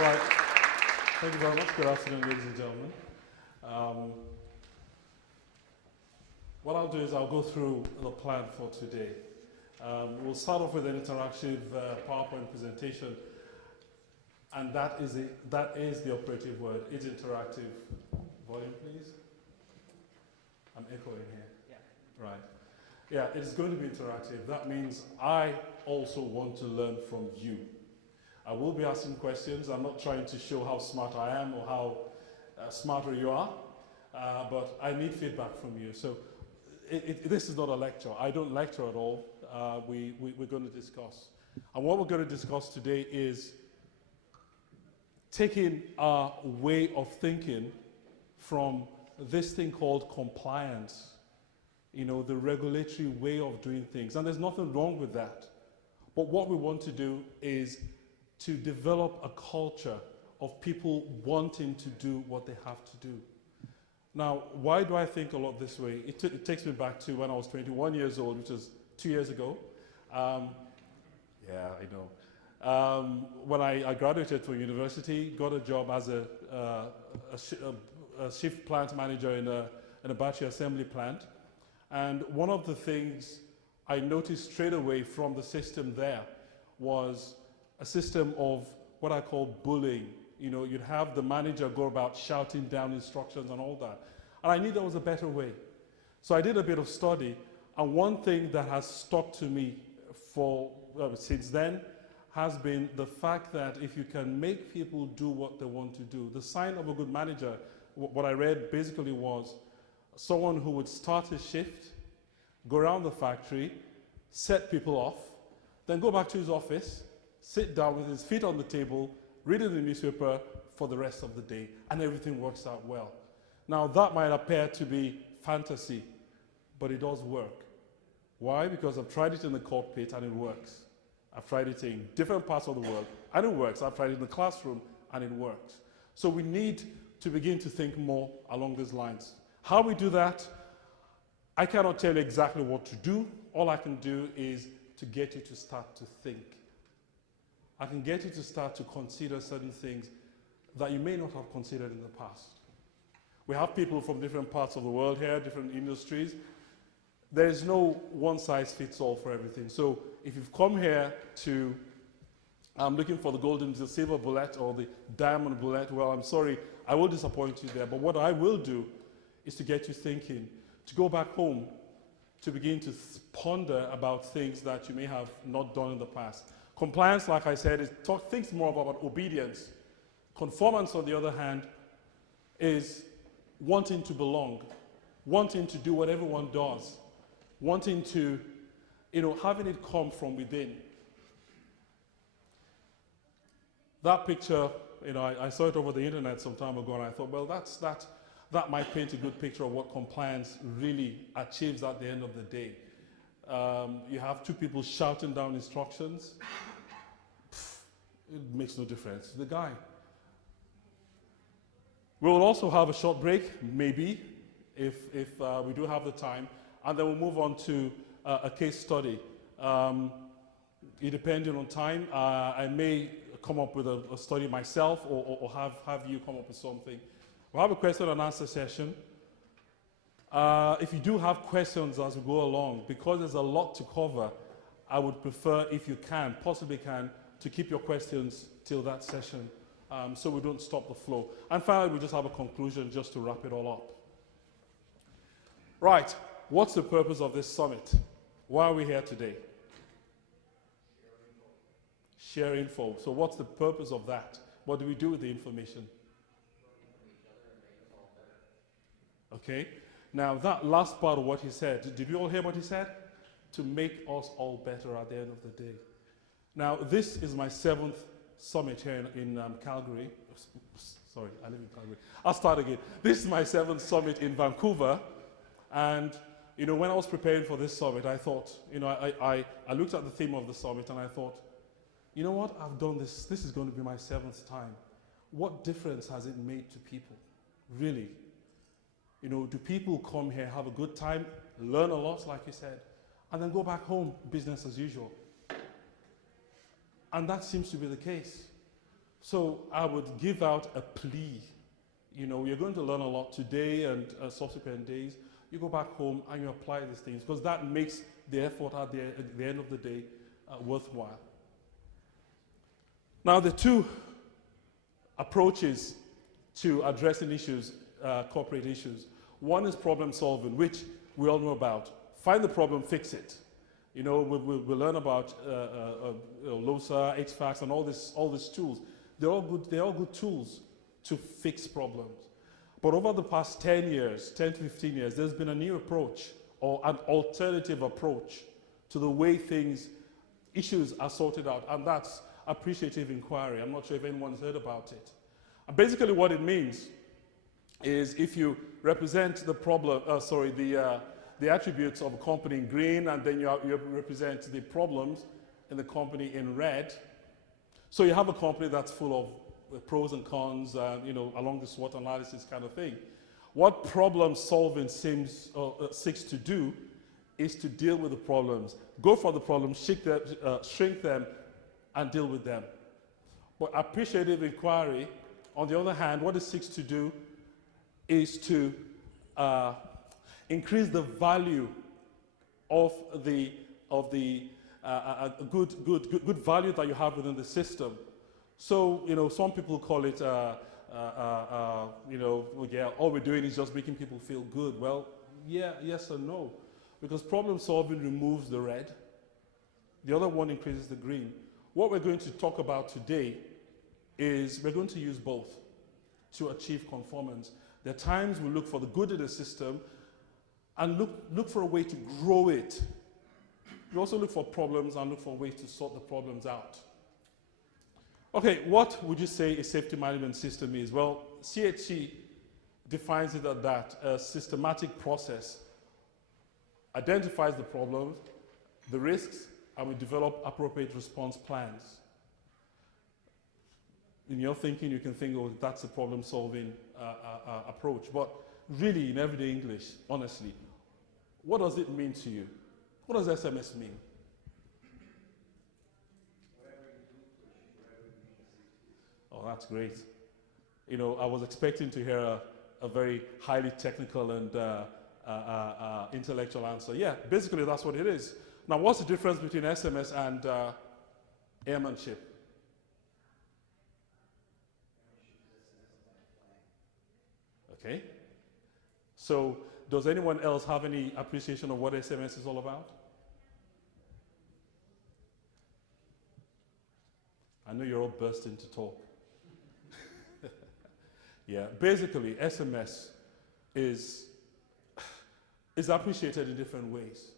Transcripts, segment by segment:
Right. Thank you very much. Good afternoon, ladies and gentlemen. What I'll do is I'll go through the plan for today. We'll start off with an interactive PowerPoint presentation, and that is the operative word. It's interactive. Volume, please. I'm echoing here. Yeah. Right. Yeah, it's going to be interactive. That means I also want to learn from you. I will be asking questions. I'm not trying to show how smart I am or how smarter you are, but I need feedback from you. So this is not a lecture. I don't lecture at all. We're going to discuss. And what we're going to discuss today is taking our way of thinking from this thing called compliance, you know, the regulatory way of doing things. And there's nothing wrong with that. But what we want to do is to develop a culture of people wanting to do what they have to do. Now, why do I think a lot this way? It takes me back to when I was 21 years old, which is 2 years ago. Yeah, I know. When I graduated from university, got a job as a shift plant manager in a battery assembly plant. And one of the things I noticed straight away from the system there was a system of what I call bullying. You know, you'd have the manager go about shouting down instructions and all that. And I knew there was a better way. So I did a bit of study, and one thing that has stuck to me since then has been the fact that if you can make people do what they want to do, the sign of a good manager, what I read basically was someone who would start a shift, go around the factory, set people off, then go back to his office, sit down with his feet on the table, reading the newspaper for the rest of the day, and everything works out well. Now, that might appear to be fantasy, but it does work. Why? Because I've tried it in the cockpit and it works. I've tried it in different parts of the world and it works. I've tried it in the classroom and it works. So we need to begin to think more along these lines. How we do that, I cannot tell you exactly what to do. All I can do is to get you to start to think. I can get you to start to consider certain things that you may not have considered in the past. We have people from different parts of the world here, different industries. There is no one-size-fits-all for everything. So if you've come here to, I'm looking for the silver bullet or the diamond bullet, well, I'm sorry, I will disappoint you there. But what I will do is to get you thinking, to go back home, to begin to ponder about things that you may have not done in the past. Compliance, like I said, thinks more about obedience. Conformance, on the other hand, is wanting to belong, wanting to do what everyone does, wanting to, having it come from within. That picture, I saw it over the internet some time ago, and I thought, well, that might paint a good picture of what compliance really achieves at the end of the day. You have two people shouting down instructions. It makes no difference to the guy. We will also have a short break, maybe, if we do have the time, and then we'll move on to a case study. It depending on time, I may come up with a study myself or have you come up with something. We'll have a question and answer session. If you do have questions as we go along, because there's a lot to cover, I would prefer, if you possibly can, to keep your questions till that session so we don't stop the flow. And finally, we just have a conclusion just to wrap it all up. Right, what's the purpose of this summit? Why are we here today? Share info. So what's the purpose of that? What do we do with the information? Okay. Now, that last part of what he said, did you all hear what he said? To make us all better at the end of the day. Now, this is my 7th summit here in Calgary. Sorry, I live in Calgary. I'll start again. This is my 7th summit in Vancouver. And, when I was preparing for this summit, I thought, I looked at the theme of the summit and I thought, you know what, I've done this. This is going to be my 7th time. What difference has it made to people? Really? Do people come here, have a good time, learn a lot, like you said, and then go back home, business as usual? And that seems to be the case. So I would give out a plea. You know, you're going to learn a lot today and subsequent days. You go back home and you apply these things because that makes the effort at the end of the day worthwhile. Now, the two approaches to addressing issues, corporate issues. One is problem solving, which we all know about. Find the problem, fix it. You know, we learn about LOSA, HVACs, and all these tools. They're all good tools to fix problems. But over the past 10 years, 10 to 15 years, there's been a new approach or an alternative approach to the way issues are sorted out, and that's appreciative inquiry. I'm not sure if anyone's heard about it. And basically what it means is if you represent the problem, the attributes of a company in green, and then you represent the problems in the company in red. So you have a company that's full of pros and cons, you know, along the SWOT analysis kind of thing. What problem solving seeks to do is to deal with the problems, go for the problems, shrink them, and deal with them. But appreciative inquiry, on the other hand, what it seeks to do is to increase the value of the good value that you have within the system. So, you know, some people call it, you know, yeah, all we're doing is just making people feel good. Well, yeah, yes and no. Because problem solving removes the red. The other one increases the green. What we're going to talk about today is we're going to use both to achieve conformance. There are times we look for the good in the system and look for a way to grow it. We also look for problems and look for ways to sort the problems out. Okay, what would you say a safety management system is? Well, CHC defines it as that, a systematic process identifies the problems, the risks, and we develop appropriate response plans. In your thinking, you can think, oh, that's a problem-solving approach. But really, in everyday English, honestly, what does it mean to you? What does SMS mean? Oh, that's great. You know, I was expecting to hear a very highly technical and intellectual answer. Yeah, basically that's what it is. Now, what's the difference between SMS and airmanship? Okay. So, does anyone else have any appreciation of what SMS is all about? I know you're all bursting to talk. Yeah, basically, SMS is appreciated in different ways.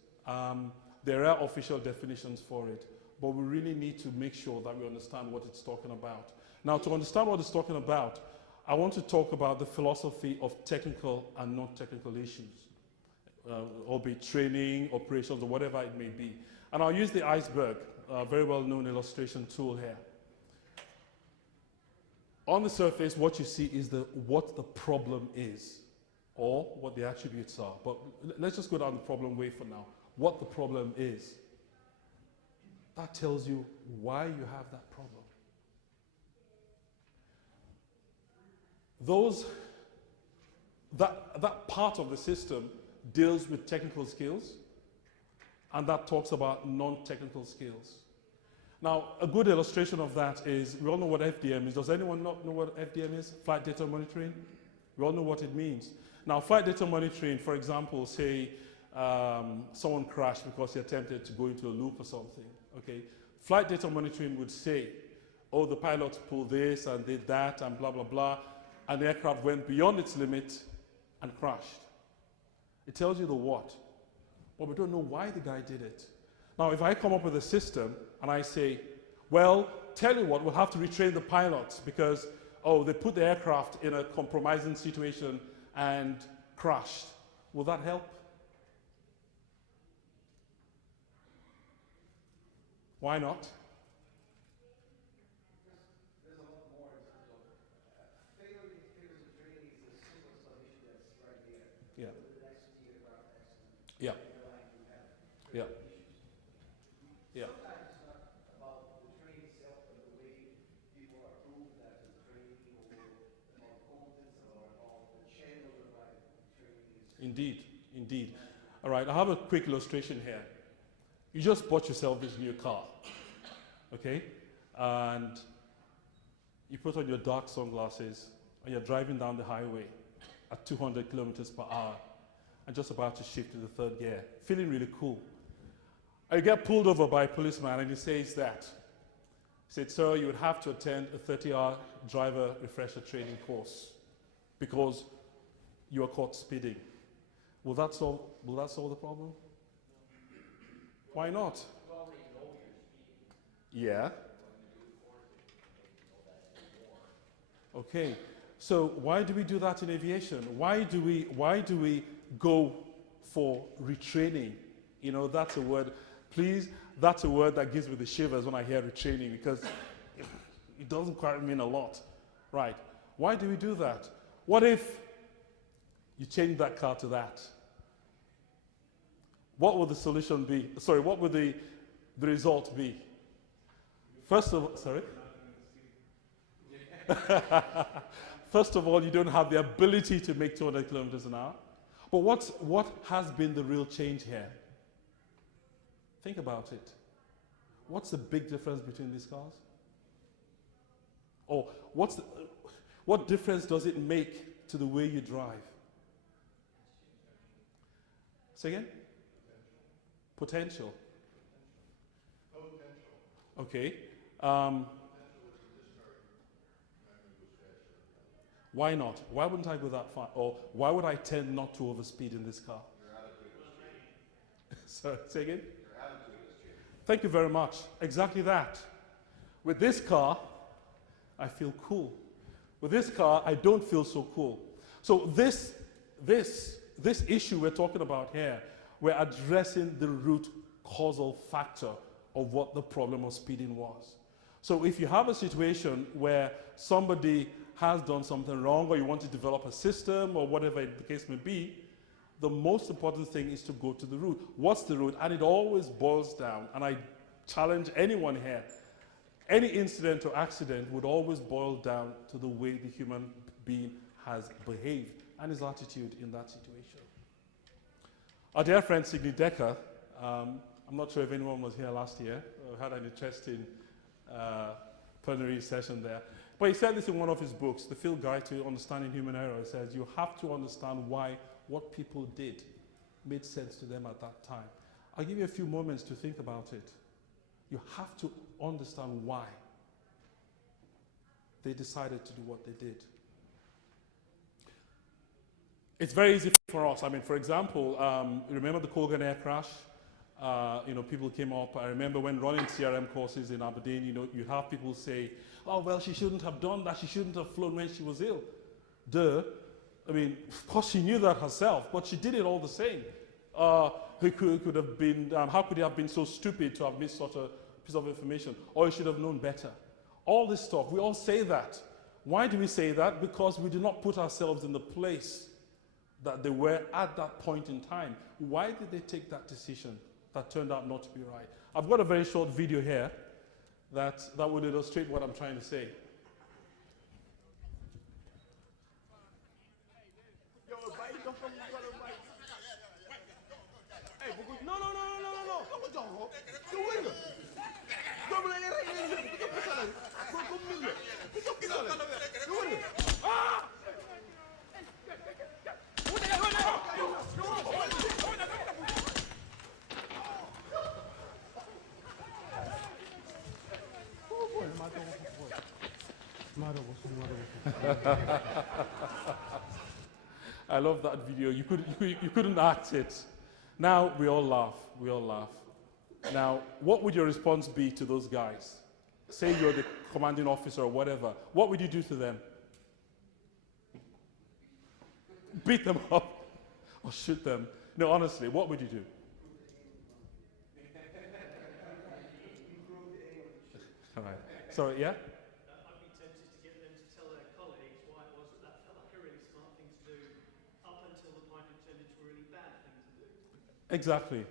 There are official definitions for it, but we really need to make sure that we understand what it's talking about. Now, to understand what it's talking about, I want to talk about the philosophy of technical and non-technical issues, albeit training, operations, or whatever it may be. And I'll use the iceberg, a very well-known illustration tool here. On the surface, what you see is what the problem is, or what the attributes are. But let's just go down the problem way for now. What the problem is. That tells you why you have that problem. That part of the system deals with technical skills, and that talks about non-technical skills. Now, a good illustration of that is, we all know what FDM is. Does anyone not know what FDM is? Flight data monitoring? We all know what it means. Now, flight data monitoring, for example, say someone crashed because he attempted to go into a loop or something, okay? Flight data monitoring would say, oh, the pilots pulled this and did that and blah, blah, blah, and the aircraft went beyond its limit and crashed. It tells you the what, but we don't know why the guy did it. Now, if I come up with a system and I say, well, tell you what, we'll have to retrain the pilots because, oh, they put the aircraft in a compromising situation and crashed. Will that help? Why not? There's a lot more in terms of failure of training is the simplest of issue that's right there. Yeah. With an accident, aircraft accident, Yeah. airline can have Yeah. issues. Yeah. Sometimes it's not about the training itself, but the way people are approved indeed, indeed. All right, I have a quick illustration here. You just bought yourself this new car, okay? And you put on your dark sunglasses and you're driving down the highway at 200 kilometers per hour and just about to shift to the third gear, feeling really cool. And you get pulled over by a policeman and he says that. He said, sir, you would have to attend a 30-hour driver refresher training course because you are caught speeding. Will that solve the problem? Why not? Yeah. Okay. So why do we do that in aviation? Why do we go for retraining? You know, that's a word. Please, that's a word that gives me the shivers when I hear retraining because it doesn't quite mean a lot. Right. Why do we do that? What if you change that car to that? What would the solution be? Sorry, what would the result be? First of all, sorry? First of all, you don't have the ability to make 200 kilometers an hour. But what has been the real change here? Think about it. What's the big difference between these cars? Or what difference does it make to the way you drive? Say again? Potential. Okay. Why not? Why wouldn't I go that far? Or why would I tend not to overspeed in this car? Sorry, say again? Thank you very much. Exactly that. With this car, I feel cool. With this car, I don't feel so cool. So this issue we're talking about here, we're addressing the root causal factor of what the problem of speeding was. So if you have a situation where somebody has done something wrong or you want to develop a system or whatever the case may be, the most important thing is to go to the root. What's the root? And it always boils down, and I challenge anyone here, any incident or accident would always boil down to the way the human being has behaved and his attitude in that situation. Our dear friend Sidney Dekker, I'm not sure if anyone was here last year or had an interesting plenary session there, but he said this in one of his books, The Field Guide to Understanding Human Error. He says, you have to understand why what people did made sense to them at that time. I'll give you a few moments to think about it. You have to understand why they decided to do what they did. It's very easy for us. I mean, for example, remember the Colgan air crash? People came up. I remember when running CRM courses in Aberdeen, you have people say, oh, well, she shouldn't have done that. She shouldn't have flown when she was ill. Duh. I mean, of course she knew that herself, but she did it all the same. He could have been, how could he have been so stupid to have missed such a piece of information? Or he should have known better. All this stuff, we all say that. Why do we say that? Because we do not put ourselves in the place that they were at that point in time. Why did they take that decision that turned out not to be right? I've got a very short video here that would illustrate what I'm trying to say. I love that video. You couldn't act it. Now we all laugh. We all laugh. Now, what would your response be to those guys? Say you're the commanding officer or whatever. What would you do to them? Beat them up or shoot them? No, honestly, what would you do? All right. Sorry, yeah? I'd be tempted to get them to tell their colleagues why it was that felt like a really smart thing to do up until the point it turned into a really bad thing to do. Exactly.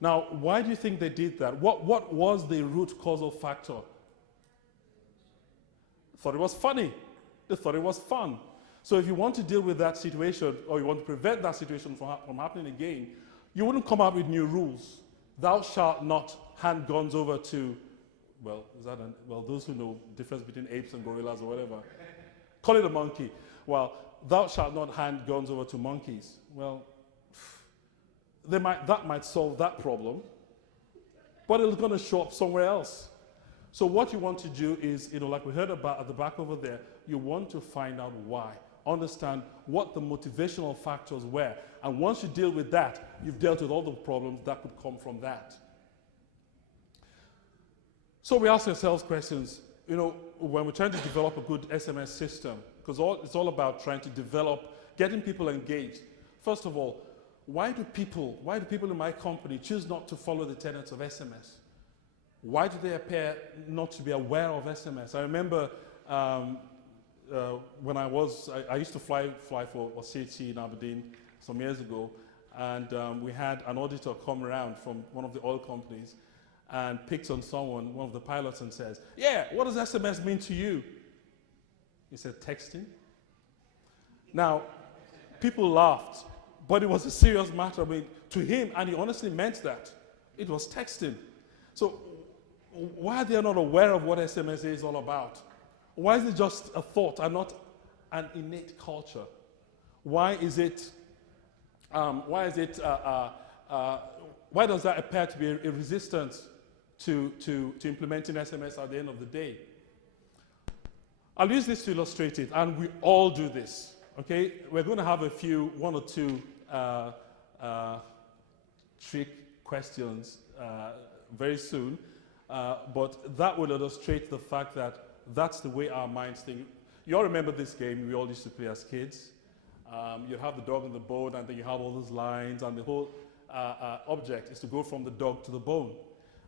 Now, why do you think they did that? What was the root causal factor? Thought it was funny. They thought it was fun. So if you want to deal with that situation, or you want to prevent that situation from happening again, you wouldn't come up with new rules. Thou shalt not hand guns over to, well, those who know the difference between apes and gorillas or whatever, call it a monkey. Well, thou shalt not hand guns over to monkeys. Well, that might solve that problem, but it's going to show up somewhere else. So what you want to do is, like we heard about at the back over there, you want to find out why. Understand what the motivational factors were. And once you deal with that, you've dealt with all the problems that could come from that. So we ask ourselves questions, when we're trying to develop a good SMS system, because it's all about trying to develop, getting people engaged. First of all, why do people in my company choose not to follow the tenets of SMS? Why do they appear not to be aware of SMS? I remember when I used to fly for CHC in Aberdeen some years ago, and we had an auditor come around from one of the oil companies and picks on someone, one of the pilots, and says, "Yeah, what does SMS mean to you?" He said, "Texting." Now, people laughed, but it was a serious matter. I mean, to him, and he honestly meant that. It was texting. So why are they not aware of what SMS is all about? Why is it just a thought and not an innate culture? Why does that appear to be a resistance to implementing SMS at the end of the day? I'll use this to illustrate it, and we all do this, okay? We're going to have one or two trick questions very soon, but that will illustrate the fact that that's the way our minds think. You all remember this game we all used to play as kids? You have the dog on the bone, and then you have all those lines, and the whole object is to go from the dog to the bone.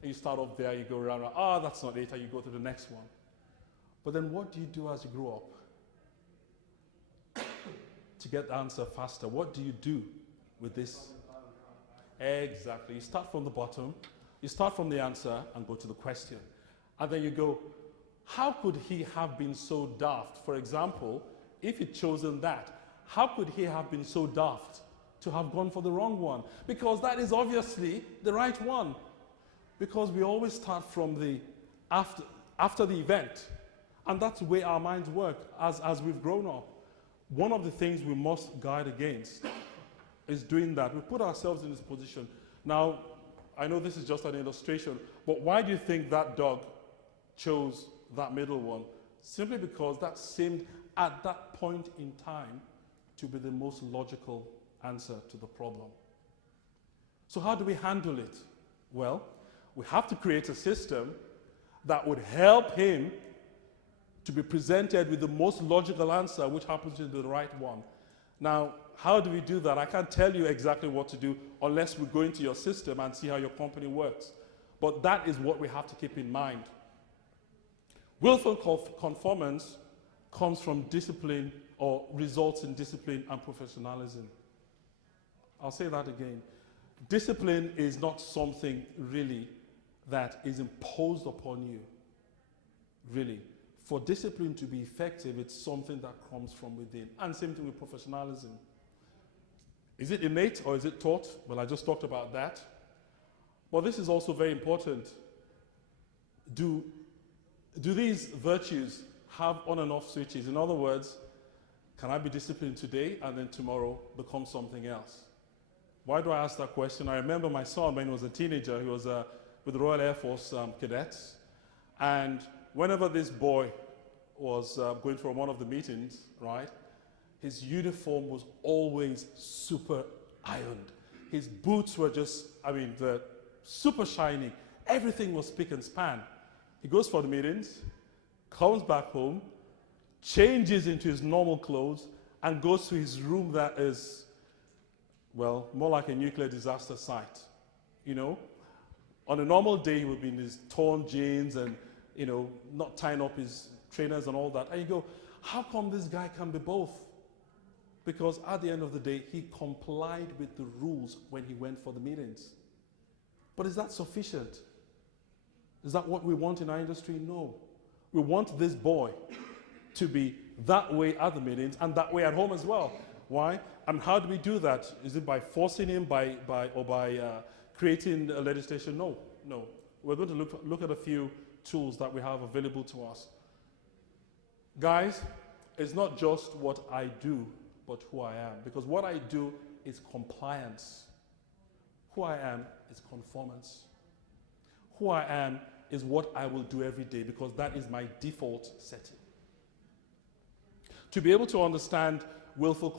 And you start off there, you go around, that's not it, and you go to the next one. But then what do you do as you grow up? To get the answer faster, what do you do with this? Exactly. You start from the bottom, you start from the answer and go to the question. And then you go, how could he have been so daft? For example, if he'd chosen that, how could he have been so daft to have gone for the wrong one? Because that is obviously the right one. Because we always start from the after the event. And that's the way our minds work as we've grown up. One of the things we must guard against is doing that. We put ourselves in this position. Now, I know this is just an illustration, but why do you think that dog chose that middle one? Simply because that seemed at that point in time to be the most logical answer to the problem. So how do we handle it? Well, we have to create a system that would help him to be presented with the most logical answer, which happens to be the right one. Now, how do we do that? I can't tell you exactly what to do unless we go into your system and see how your company works. But that is what we have to keep in mind. Willful conformance comes from discipline, or results in discipline and professionalism. I'll say that again. Discipline is not something really that is imposed upon you, really. For discipline to be effective, it's something that comes from within. And same thing with professionalism. Is it innate or is it taught? Well, I just talked about that. But this is also very important. Do these virtues have on and off switches? In other words, can I be disciplined today and then tomorrow become something else? Why do I ask that question? I remember my son, when he was a teenager, he was with the Royal Air Force cadets. And whenever this boy was going for one of the meetings, right, his uniform was always super ironed. His boots were just, they're super shiny. Everything was spick and span. He goes for the meetings, comes back home, changes into his normal clothes, and goes to his room that is, well, more like a nuclear disaster site. On a normal day, he would be in his torn jeans and, not tying up his trainers and all that. And you go, how come this guy can be both? Because at the end of the day, he complied with the rules when he went for the meetings. But is that sufficient? Is that what we want in our industry? No. We want this boy to be that way at the meetings and that way at home as well. Why? And how do we do that? Is it by forcing him, by creating legislation? No, no. We're going to look at a few tools that we have available to us. Guys, it's not just what I do, but who I am. Because what I do is compliance. Who I am is conformance. Who I am is what I will do every day, because that is my default setting. To be able to understand willful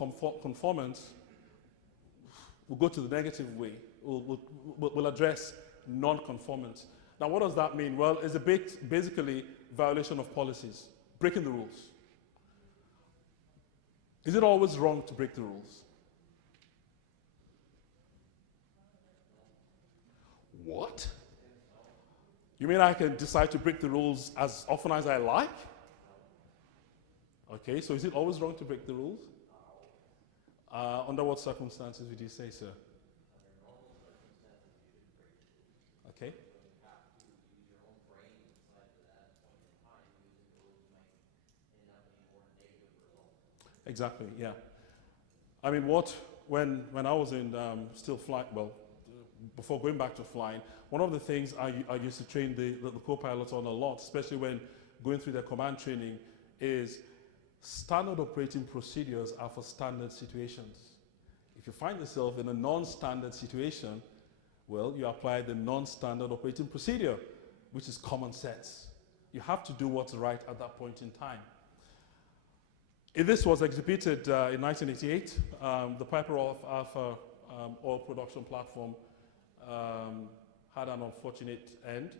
conformance, we'll go to the negative way. We'll address non-conformance. Now, what does that mean? Well, it's basically violation of policies, breaking the rules. Is it always wrong to break the rules? What? You mean I can decide to break the rules as often as I like? Okay, so is it always wrong to break the rules? Under what circumstances would you say, sir? Okay. Exactly, yeah. I mean, when I was in still flight, well, before going back to flying, one of the things I used to train the co-pilots on a lot, especially when going through their command training, is standard operating procedures are for standard situations. If you find yourself in a non-standard situation, well, you apply the non-standard operating procedure, which is common sense. You have to do what's right at that point in time. This was exhibited in 1988. The Piper Alpha oil production platform had an unfortunate end.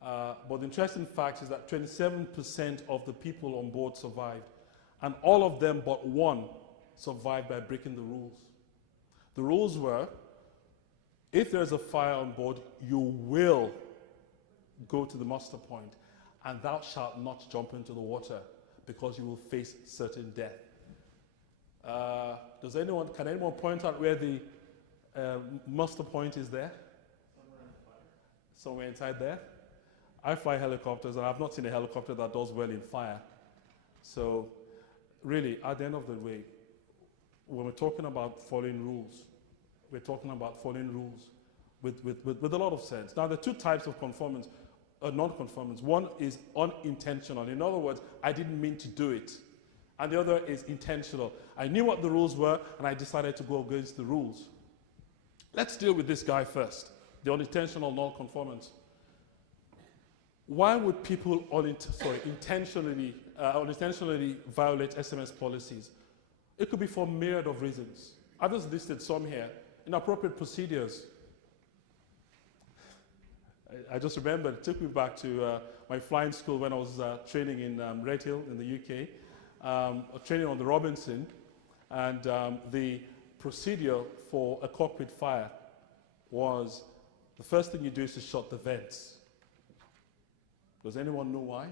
But the interesting fact is that 27% of the people on board survived. And all of them but one survived by breaking the rules. The rules were, if there's a fire on board, you will go to the muster point, and thou shalt not jump into the water, because you will face certain death. Can anyone point out where the muster point is there? Somewhere inside there? I fly helicopters, and I've not seen a helicopter that does well in fire. So, really, at the end of the day, when we're talking about following rules, we're talking about following rules with a lot of sense. Now, there are two types of conformance, non-conformance. One is unintentional. In other words, I didn't mean to do it. And the other is intentional. I knew what the rules were, and I decided to go against the rules. Let's deal with this guy first, the unintentional non-conformance. Why would people unintentionally violate SMS policies? It could be for a myriad of reasons. I've just listed some here. Inappropriate procedures. I just remembered, it took me back to my flying school when I was training in Red Hill in the UK, training on the Robinson, and the procedure for a cockpit fire was the first thing you do is to shut the vents. Does anyone know why?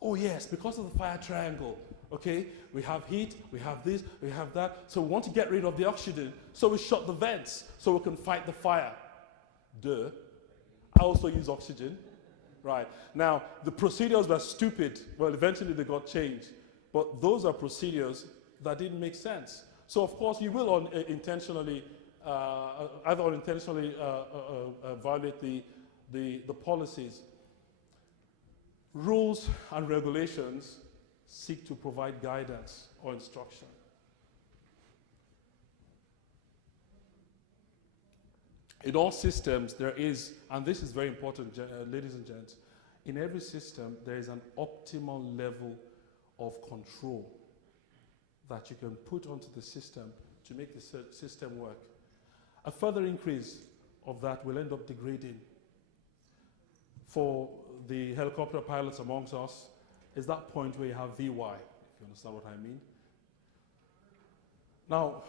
Oh yes, because of the fire triangle. Okay, we have heat, we have this, we have that. So we want to get rid of the oxygen, so we shut the vents so we can fight the fire. Duh. I also use oxygen. Right. Now, the procedures were stupid. Well, eventually they got changed. But those are procedures that didn't make sense. So, of course, you will either unintentionally violate the policies. Rules and regulations seek to provide guidance or instruction. In all systems, there is, and this is very important, ladies and gents, in every system, there is an optimal level of control that you can put onto the system to make the system work. A further increase of that will end up degrading. For the helicopter pilots amongst us, is that point where you have VY, if you understand what I mean. Now,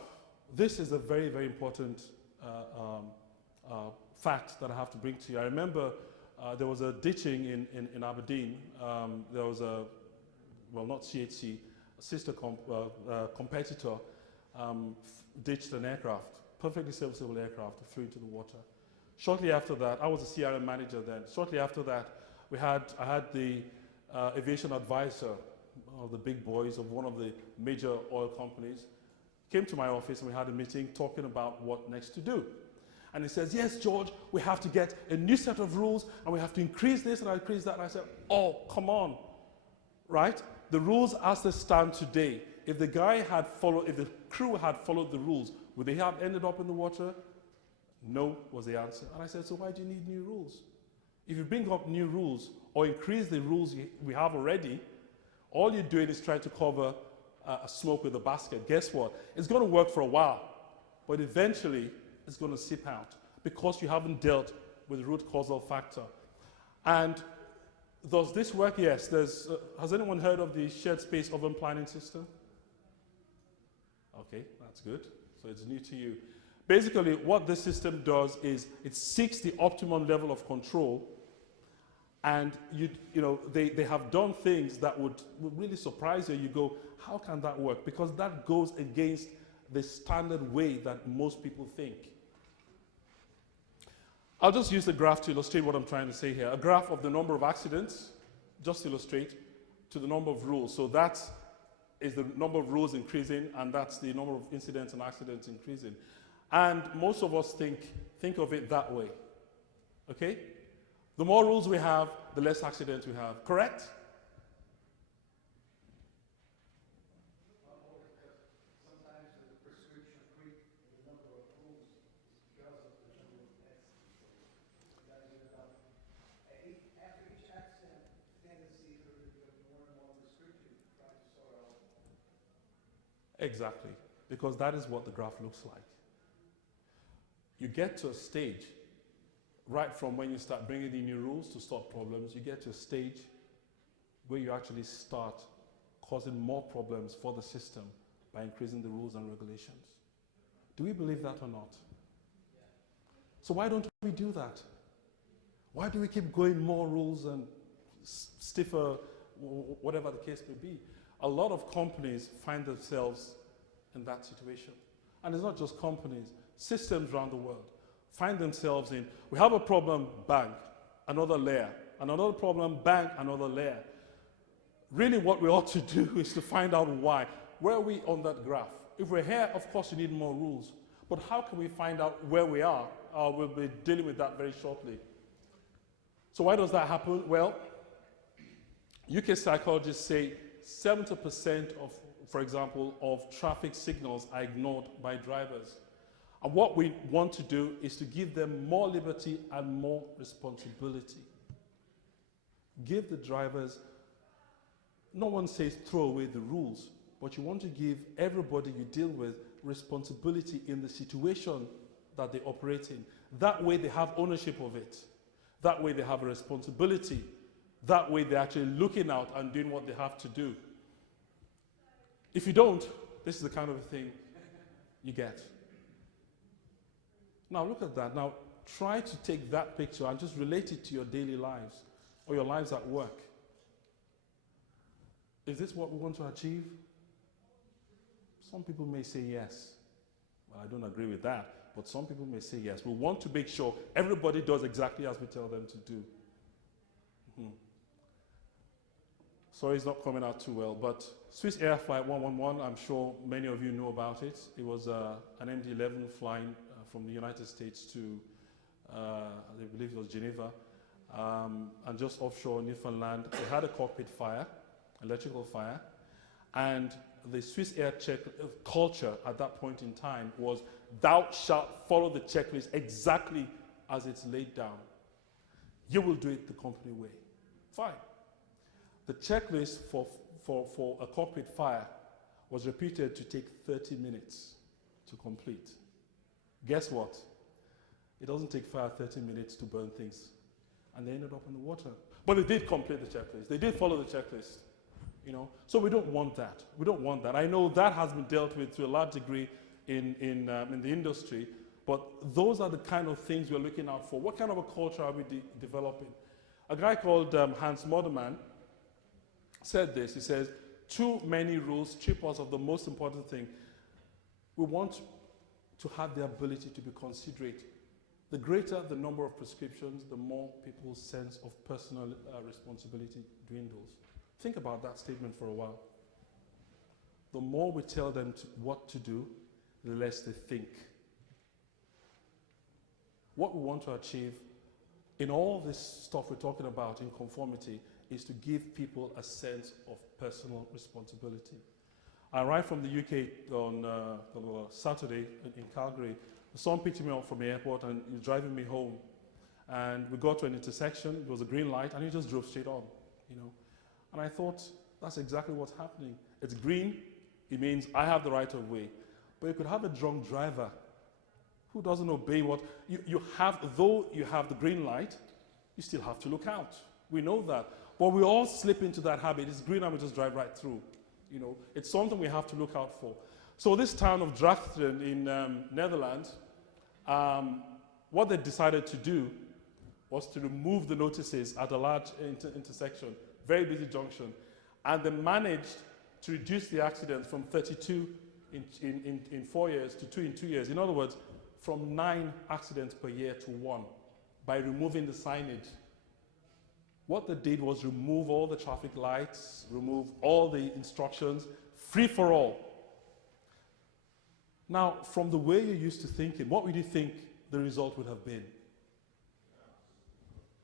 this is a very, very important fact that I have to bring to you. I remember there was a ditching in Aberdeen. There was a, well, not CHC, a sister competitor ditched an aircraft, perfectly serviceable aircraft, flew into the water. Shortly after that, I was a CRM manager then. Shortly after that, I had the aviation advisor of the big boys of one of the major oil companies, came to my office and we had a meeting talking about what next to do. And he says, yes, George, we have to get a new set of rules and we have to increase this and increase that. And I said, oh, come on, right? The rules as they stand today, if the crew had followed the rules, would they have ended up in the water? No was the answer. And I said, so why do you need new rules? If you bring up new rules or increase the rules we have already, all you're doing is trying to cover a smoke with a basket. Guess what? It's going to work for a while, but eventually it's going to seep out because you haven't dealt with the root causal factor. And does this work? Yes. Has anyone heard of the shared space oven planning system? Okay, that's good. So it's new to you. Basically, what this system does is it seeks the optimum level of control, and they have done things that would really surprise you. You go, how can that work? Because that goes against the standard way that most people think. I'll just use the graph to illustrate what I'm trying to say here. A graph of the number of accidents, just to illustrate, to the number of rules. So that is the number of rules increasing, and that's the number of incidents and accidents increasing. And most of us think of it that way, okay? The more rules we have, the less accidents we have, correct? Sometimes the prescription creep in the number of rules because of the number of accidents. After each accident, tendency for it to become more and more prescriptive, trying to sort out. Exactly, because that is what the graph looks like. You get to a stage, right from when you start bringing in new rules to stop problems, you get to a stage where you actually start causing more problems for the system by increasing the rules and regulations. Do we believe that or not? Yeah. So why don't we do that? Why do we keep going more rules and stiffer, whatever the case may be? A lot of companies find themselves in that situation. And it's not just companies. Systems around the world find themselves in, we have a problem, bang, another layer. And another problem, bang, another layer. Really what we ought to do is to find out why. Where are we on that graph? If we're here, of course you need more rules. But how can we find out where we are? We'll be dealing with that very shortly. So why does that happen? Well, UK psychologists say 70% of, for example, of traffic signals are ignored by drivers. And what we want to do is to give them more liberty and more responsibility. Give the drivers, no one says throw away the rules, but you want to give everybody you deal with responsibility in the situation that they operate in. That way they have ownership of it. That way they have a responsibility. That way they're actually looking out and doing what they have to do. If you don't, this is the kind of thing you get. Now look at that. Now try to take that picture and just relate it to your daily lives or your lives at work. Is this what we want to achieve? Some people may say yes. Well, I don't agree with that, but some people may say yes. We want to make sure everybody does exactly as we tell them to do. Sorry, it's not coming out too well, but Swiss Air Flight 111, I'm sure many of you know about it. It was an MD-11 flying from the United States to, I believe it was Geneva, and just offshore Newfoundland. It had a cockpit fire, electrical fire, and the Swiss Air culture at that point in time was, thou shalt follow the checklist exactly as it's laid down. You will do it the company way. Fine. The checklist for a cockpit fire was repeated to take 30 minutes to complete. Guess what? It doesn't take fire 30 minutes to burn things. And they ended up in the water. But they did complete the checklist. They did follow the checklist. You know? So we don't want that. We don't want that. I know that has been dealt with to a large degree in the industry, but those are the kind of things we're looking out for. What kind of a culture are we developing? A guy called Hans Moderman said this. He says, too many rules strip us of the most important thing. We want to have the ability to be considerate The greater the number of prescriptions, the more people's sense of personal responsibility dwindles. Think about that statement for a while. The more we tell them what to do, the less they think. What we want to achieve in all this stuff we're talking about in conformity is to give people a sense of personal responsibility. I arrived from the UK on Saturday in Calgary. Someone picked me up from the airport and he was driving me home. And we got to an intersection, there was a green light, and he just drove straight on, you know. And I thought, that's exactly what's happening. It's green, it means I have the right of way. But you could have a drunk driver who doesn't obey what you have, though you have the green light, you still have to look out. We know that. But we all slip into that habit. It's green and we just drive right through. You know, it's something we have to look out for. So this town of Drachten in Netherlands, what they decided to do was to remove the notices at a large intersection, very busy junction, and they managed to reduce the accidents from 32 in 4 years to 2 in 2 years. In other words, from 9 accidents per year to 1 by removing the signage. What they did was remove all the traffic lights, remove all the instructions, free for all. Now, from the way you're used to thinking, what would you think the result would have been?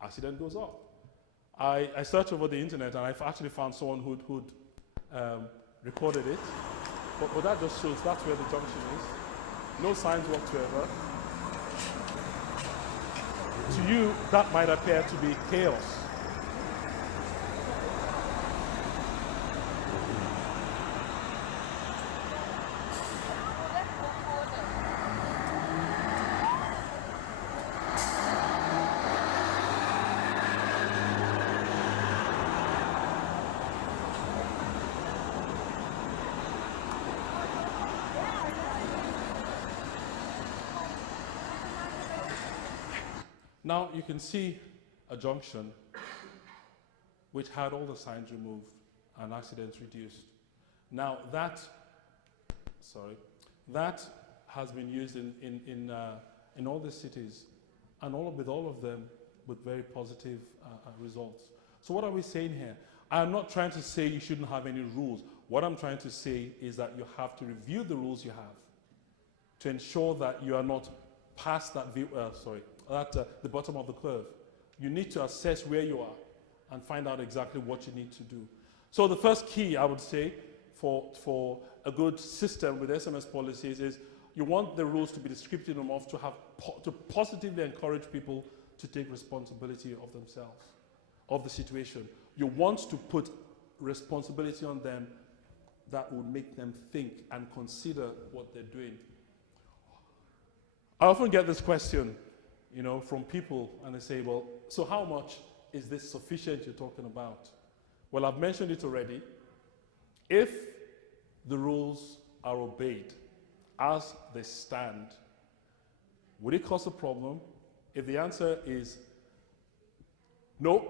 Accident goes up. I searched over the internet and I've actually found someone who'd recorded it. But that just shows that's where the junction is. No signs whatsoever. To you, that might appear to be chaos. Now you can see a junction which had all the signs removed and accidents reduced. Now that has been used in all the cities, and with all of them with very positive results. So what are we saying here? I'm not trying to say you shouldn't have any rules. What I'm trying to say is that you have to review the rules you have to ensure that you are not past that the bottom of the curve. You need to assess where you are and find out exactly what you need to do. So the first key, I would say, for a good system with SMS policies is you want the rules to be descriptive enough to positively encourage people to take responsibility of themselves, of the situation. You want to put responsibility on them that will make them think and consider what they're doing. I often get this question, you know, from people, and they say, well, so how much is this sufficient you're talking about? Well, I've mentioned it already. If the rules are obeyed as they stand, would it cause a problem? If the answer is no,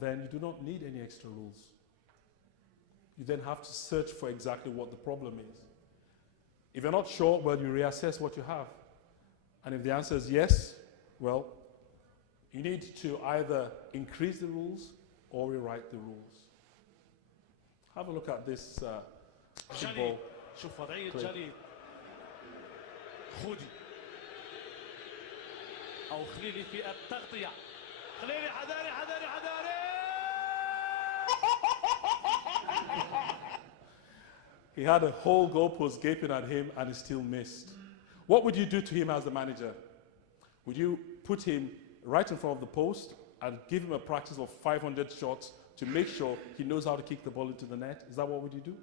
then you do not need any extra rules. You then have to search for exactly what the problem is. If you're not sure, well, you reassess what you have. And if the answer is yes, well, you need to either increase the rules or rewrite the rules. Have a look at this football شوف وضعية clip. جالي خودي أو خليلي في التغطية خليلي حذاري حذاري حذاري He had a whole goalpost gaping at him and he still missed. What would you do to him as the manager? Would you put him right in front of the post and give him a practice of 500 shots to make sure he knows how to kick the ball into the net? Is that what would you do?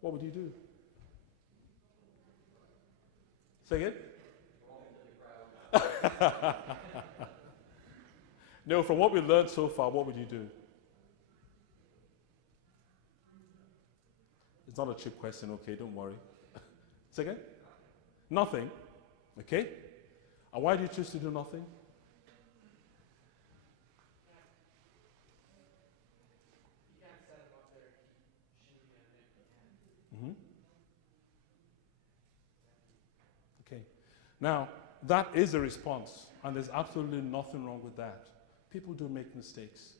What would you do? Say again? No, from what we've learned so far, what would you do? It's not a trick question, okay, don't worry. Say again? Nothing. Okay? And why do you choose to do nothing? Mm-hmm. Okay. Now, that is a response, and there's absolutely nothing wrong with that. People do make mistakes.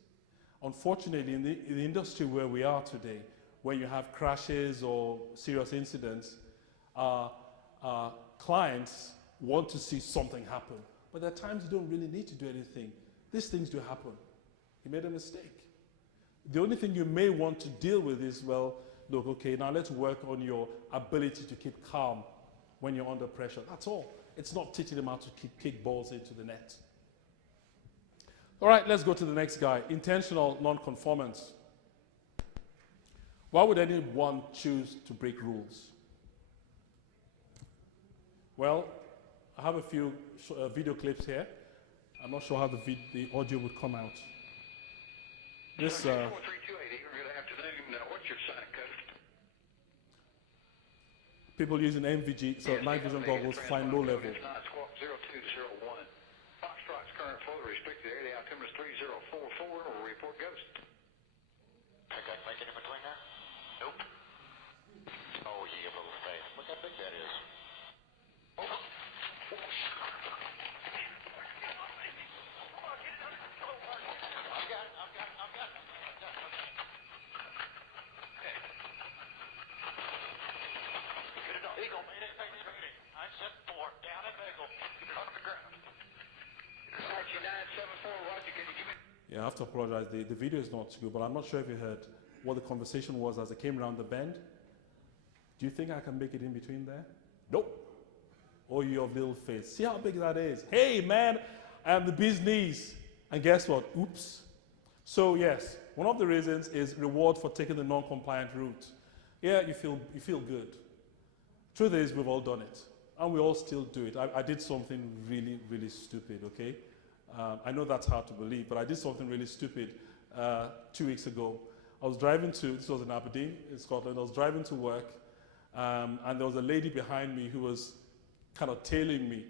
Unfortunately, in the industry where we are today, when you have crashes or serious incidents, clients want to see something happen. But there are times you don't really need to do anything. These things do happen. You made a mistake. The only thing you may want to deal with is, well, look, okay, now let's work on your ability to keep calm when you're under pressure. That's all. It's not teaching them how to kick balls into the net. All right, let's go to the next guy, intentional non-conformance. Why would anyone choose to break rules? Well, I have a few video clips here. I'm not sure how the audio would come out. This. 4328, good afternoon. What's your sign code? People using MVG, so night vision goggles, flying low level. It's not squawk 0201. Foxtrot's current flow to restricted area outcome is 3044 or report ghost. I got make it in between there? Nope. Oh, yeah, a little fast. Look how big that is. Over. Eagle, made it, I set 4, down at Eagle, keep it on the ground. 974, Roger, can you give me? Yeah, I have to apologize. The video is not too good, but I'm not sure if you heard what the conversation was as I came around the bend. Do you think I can make it in between there? Nope. Oh, your little face. See how big that is? Hey, man, I am the bee's knees. And guess what? Oops. So, yes, one of the reasons is reward for taking the non-compliant route. Yeah, you feel good. Truth is, we've all done it, and we all still do it. I did something really, really stupid, okay? I know that's hard to believe, but I did something really stupid 2 weeks ago. I was driving this was in Aberdeen, in Scotland. I was driving to work, and there was a lady behind me who was kind of tailing me,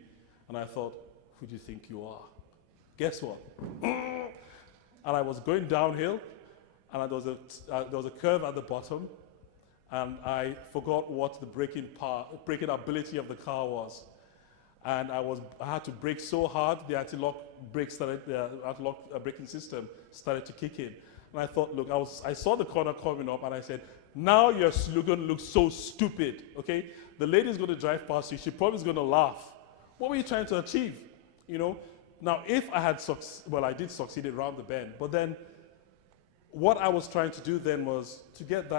and I thought, who do you think you are? Guess what? And I was going downhill, and there was a curve at the bottom, and I forgot what the braking ability of the car was. And I had to brake so hard, the anti-lock braking system started to kick in. And I thought, look, I saw the corner coming up, and I said, now you're going to look so stupid, okay? The lady's going to drive past you, she probably is going to laugh. What were you trying to achieve, you know? Now, if I had I did succeed around the bend, but then what I was trying to do then was to get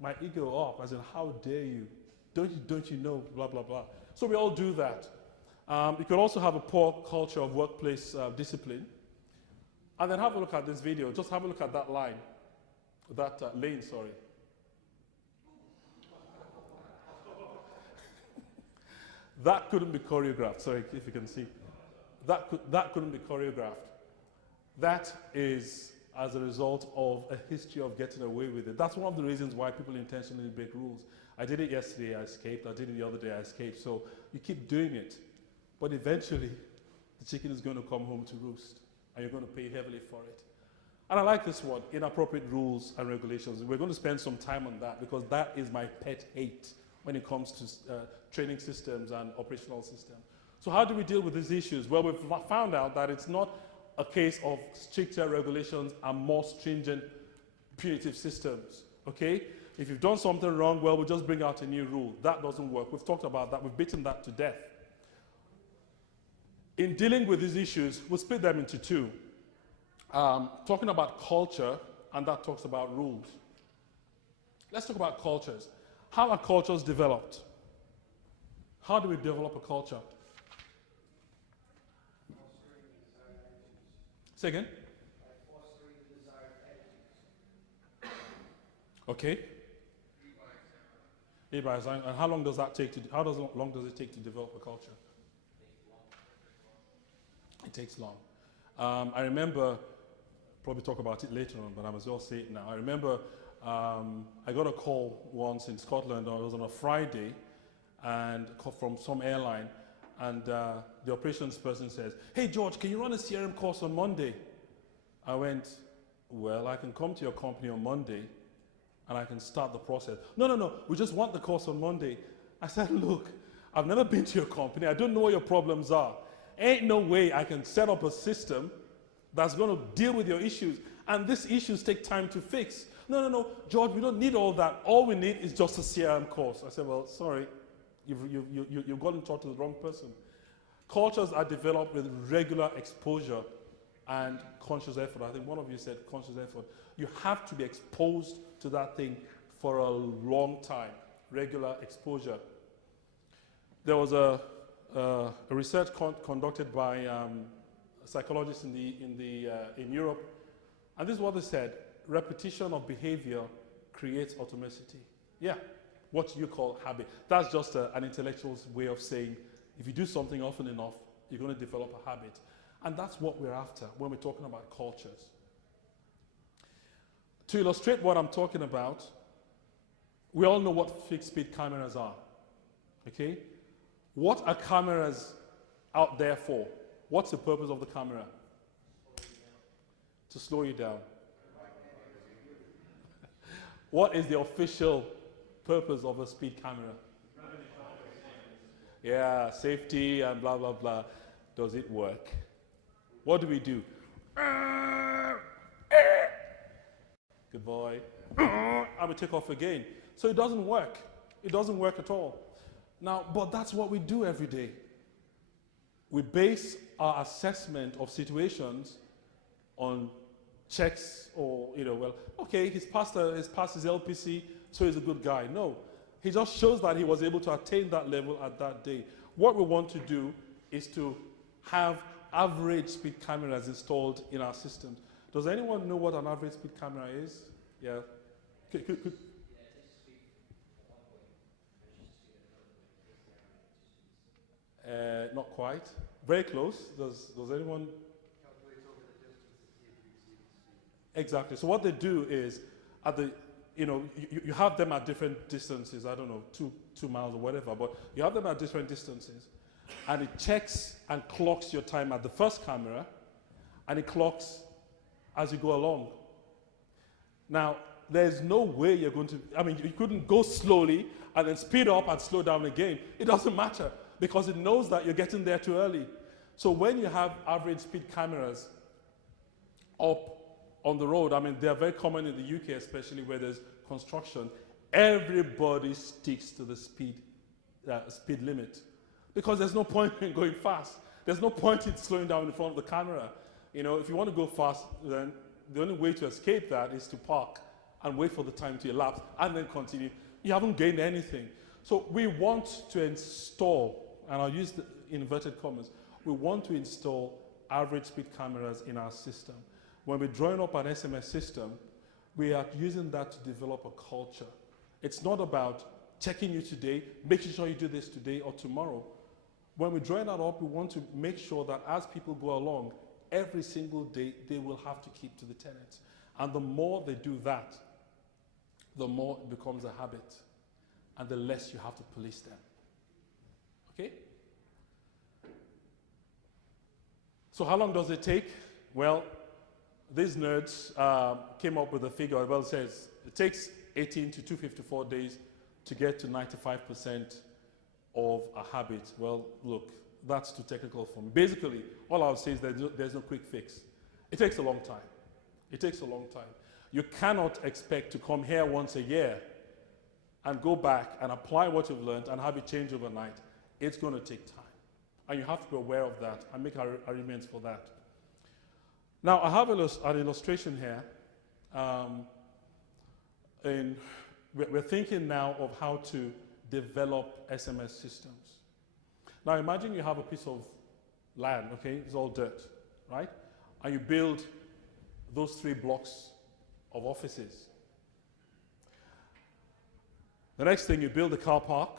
my ego up, as in, how dare you? Don't you know, blah, blah, blah. So we all do that. You could also have a poor culture of workplace discipline. And then have a look at this video. Just have a look at that lane, sorry. That couldn't be choreographed, sorry, if you can see. That couldn't be choreographed. That is as a result of a history of getting away with it. That's one of the reasons why people intentionally break rules. I did it yesterday, I escaped. I did it the other day, I escaped. So you keep doing it. But eventually, the chicken is going to come home to roost, and you're going to pay heavily for it. And I like this one, inappropriate rules and regulations. We're going to spend some time on that, because that is my pet hate when it comes to training systems and operational systems. So how do we deal with these issues? Well, we've found out that it's not a case of stricter regulations and more stringent punitive systems, okay? If you've done something wrong, well, we'll just bring out a new rule. That doesn't work. We've talked about that. We've beaten that to death. In dealing with these issues, we'll split them into two. Talking about culture, and that talks about rules. Let's talk about cultures. How are cultures developed? How do we develop a culture? Say again? By fostering the desired attitudes. Okay. And how long does that take to? Long does it take to develop a culture? It takes long. I remember, probably talk about it later on, but I must well say it now. I remember I got a call once in Scotland. It was on a Friday, and from some airline, and the operations person says, "Hey George, can you run a CRM course on Monday?" I went, "Well, I can come to your company on Monday, and I can start the process." No, we just want the course on Monday. I said, "Look, I've never been to your company. I don't know what your problems are. Ain't no way I can set up a system that's going to deal with your issues. And these issues take time to fix. No, George, we don't need all that. All we need is just a CRM course. I said, well, sorry, you've gotten taught to the wrong person. Cultures are developed with regular exposure and conscious effort. I think one of you said conscious effort. You have to be exposed to that thing for a long time, regular exposure. There was a research conducted by psychologists in Europe, and this is what they said: repetition of behavior creates automaticity. Yeah, what you call habit. That's just an intellectual's way of saying if you do something often enough, you're going to develop a habit. And that's what we're after when we're talking about cultures. To illustrate what I'm talking about, we all know what fixed speed cameras are. Okay? What are cameras out there for? What's the purpose of the camera? To slow you down. What is the official purpose of a speed camera? Yeah, safety and blah, blah, blah. Does it work? What do we do? Good boy. I will take off again. So it doesn't work. It doesn't work at all. Now, but that's what we do every day. We base our assessment of situations on checks or, well, okay, he's passed his LPC, so he's a good guy. No, he just shows that he was able to attain that level at that day. What we want to do is to have average speed cameras installed in our systems. Does anyone know what an average speed camera is? Yeah. Not quite. Very close. Does anyone? Exactly. So what they do is, at the, you have them at different distances. I don't know, 2 miles or whatever. But you have them at different distances, and it checks and clocks your time at the first camera, and it clocks as you go along. Now, there's no way you're going to. You couldn't go slowly and then speed up and slow down again. It doesn't matter because it knows that you're getting there too early. So when you have average speed cameras up on the road, they're very common in the UK, especially where there's construction. Everybody sticks to the speed limit because there's no point in going fast. There's no point in slowing down in front of the camera. If you want to go fast, then the only way to escape that is to park and wait for the time to elapse and then continue. You haven't gained anything. So we want to install, and I'll use the inverted commas, we want to install average speed cameras in our system. When we're drawing up an SMS system, we are using that to develop a culture. It's not about checking you today, making sure you do this today or tomorrow. When we're drawing that up, we want to make sure that as people go along, every single day, they will have to keep to the tenets. And the more they do that, the more it becomes a habit, and the less you have to police them. Okay? So how long does it take? Well, these nerds came up with a figure. Well, it says it takes 18 to 254 days to get to 95% of a habit. Well, look, that's too technical for me. Basically, all I'll say is there's no quick fix. It takes a long time. It takes a long time. You cannot expect to come here once a year and go back and apply what you've learned and have it change overnight. It's going to take time. And you have to be aware of that and make arrangements for that. Now, I have an illustration here. We're thinking now of how to develop SMS systems. Now, imagine you have a piece of land, okay? It's all dirt, right? And you build those 3 blocks of offices. The next thing, you build a car park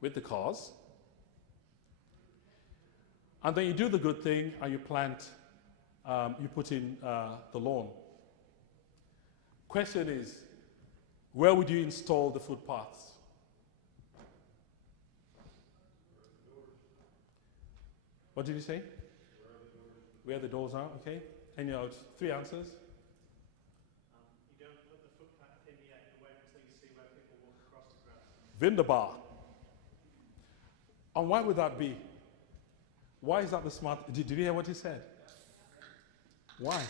with the cars. And then you do the good thing and you plant, you put in the lawn. Question is, where would you install the footpaths? What did you say? Where the doors are, okay. Any out? 3 answers? You don't put the footpath in yet, you wait until you see where people walk across the grass. Wunderbar. And why would that be? Why is that the smart? Did you hear what he said? Why?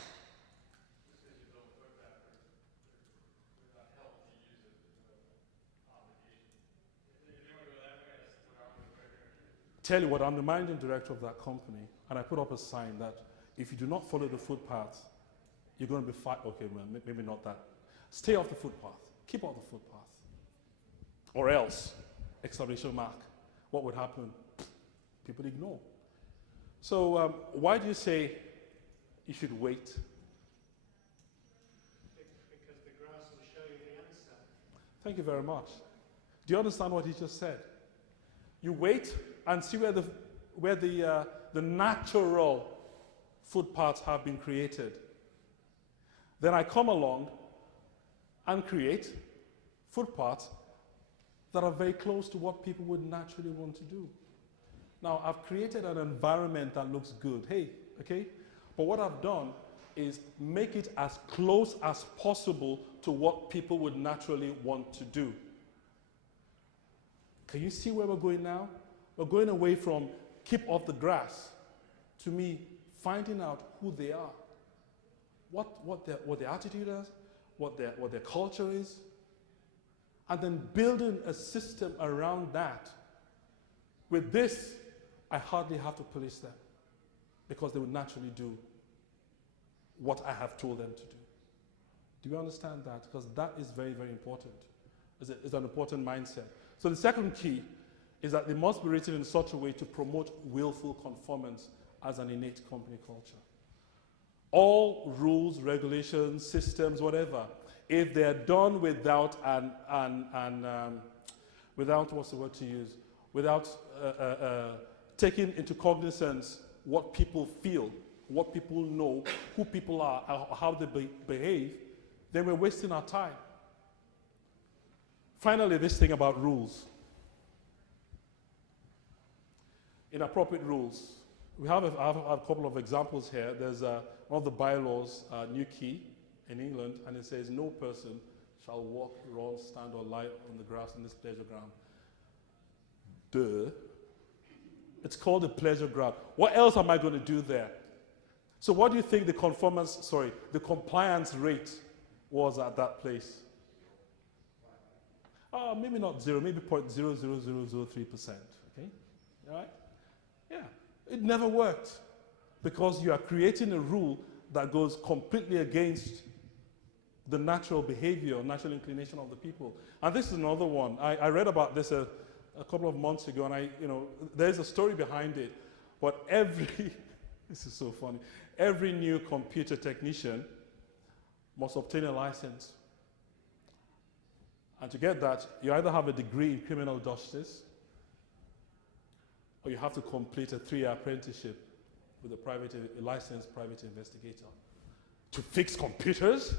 Tell you what, I'm the managing director of that company, and I put up a sign that if you do not follow the footpath, you're going to be fired. Okay, well, maybe not that. Stay off the footpath. Keep off the footpath. Or else, exclamation mark. What would happen? People ignore. So why do you say you should wait? Because the grass will show you the answer. Thank you very much. Do you understand what he just said? You wait and see where the natural footpaths have been created. Then I come along and create footpaths that are very close to what people would naturally want to do. Now, I've created an environment that looks good. Hey, okay? But what I've done is make it as close as possible to what people would naturally want to do. Can you see where we're going now? We're going away from keep off the grass to me finding out who they are, what their attitude is, what their culture is, and then building a system around that. With this, I hardly have to police them because they would naturally do what I have told them to do. Do you understand that? Because that is very, very important. It's an important mindset. So the second key is that they must be written in such a way to promote willful conformance as an innate company culture. All rules, regulations, systems, whatever, if they're done without without what's the word to use, without taking into cognizance what people feel, what people know, who people are, how they behave, then we're wasting our time. Finally, this thing about rules. Inappropriate rules. I have a couple of examples here. There's one of the bylaws, new key in England, and it says no person shall walk, run, stand, or lie on the grass in this pleasure ground. Duh. It's called a pleasure ground. What else am I going to do there? So what do you think the compliance rate was at that place? Maybe not zero, maybe 0.00003%. Okay? All right? Yeah. It never worked because you are creating a rule that goes completely against the natural behavior, natural inclination of the people. And this is another one. I read about this a couple of months ago, and there's a story behind it. But this is so funny, every new computer technician must obtain a license. And to get that, you either have a degree in criminal justice, or you have to complete a 3-year apprenticeship with a licensed private investigator. To fix computers,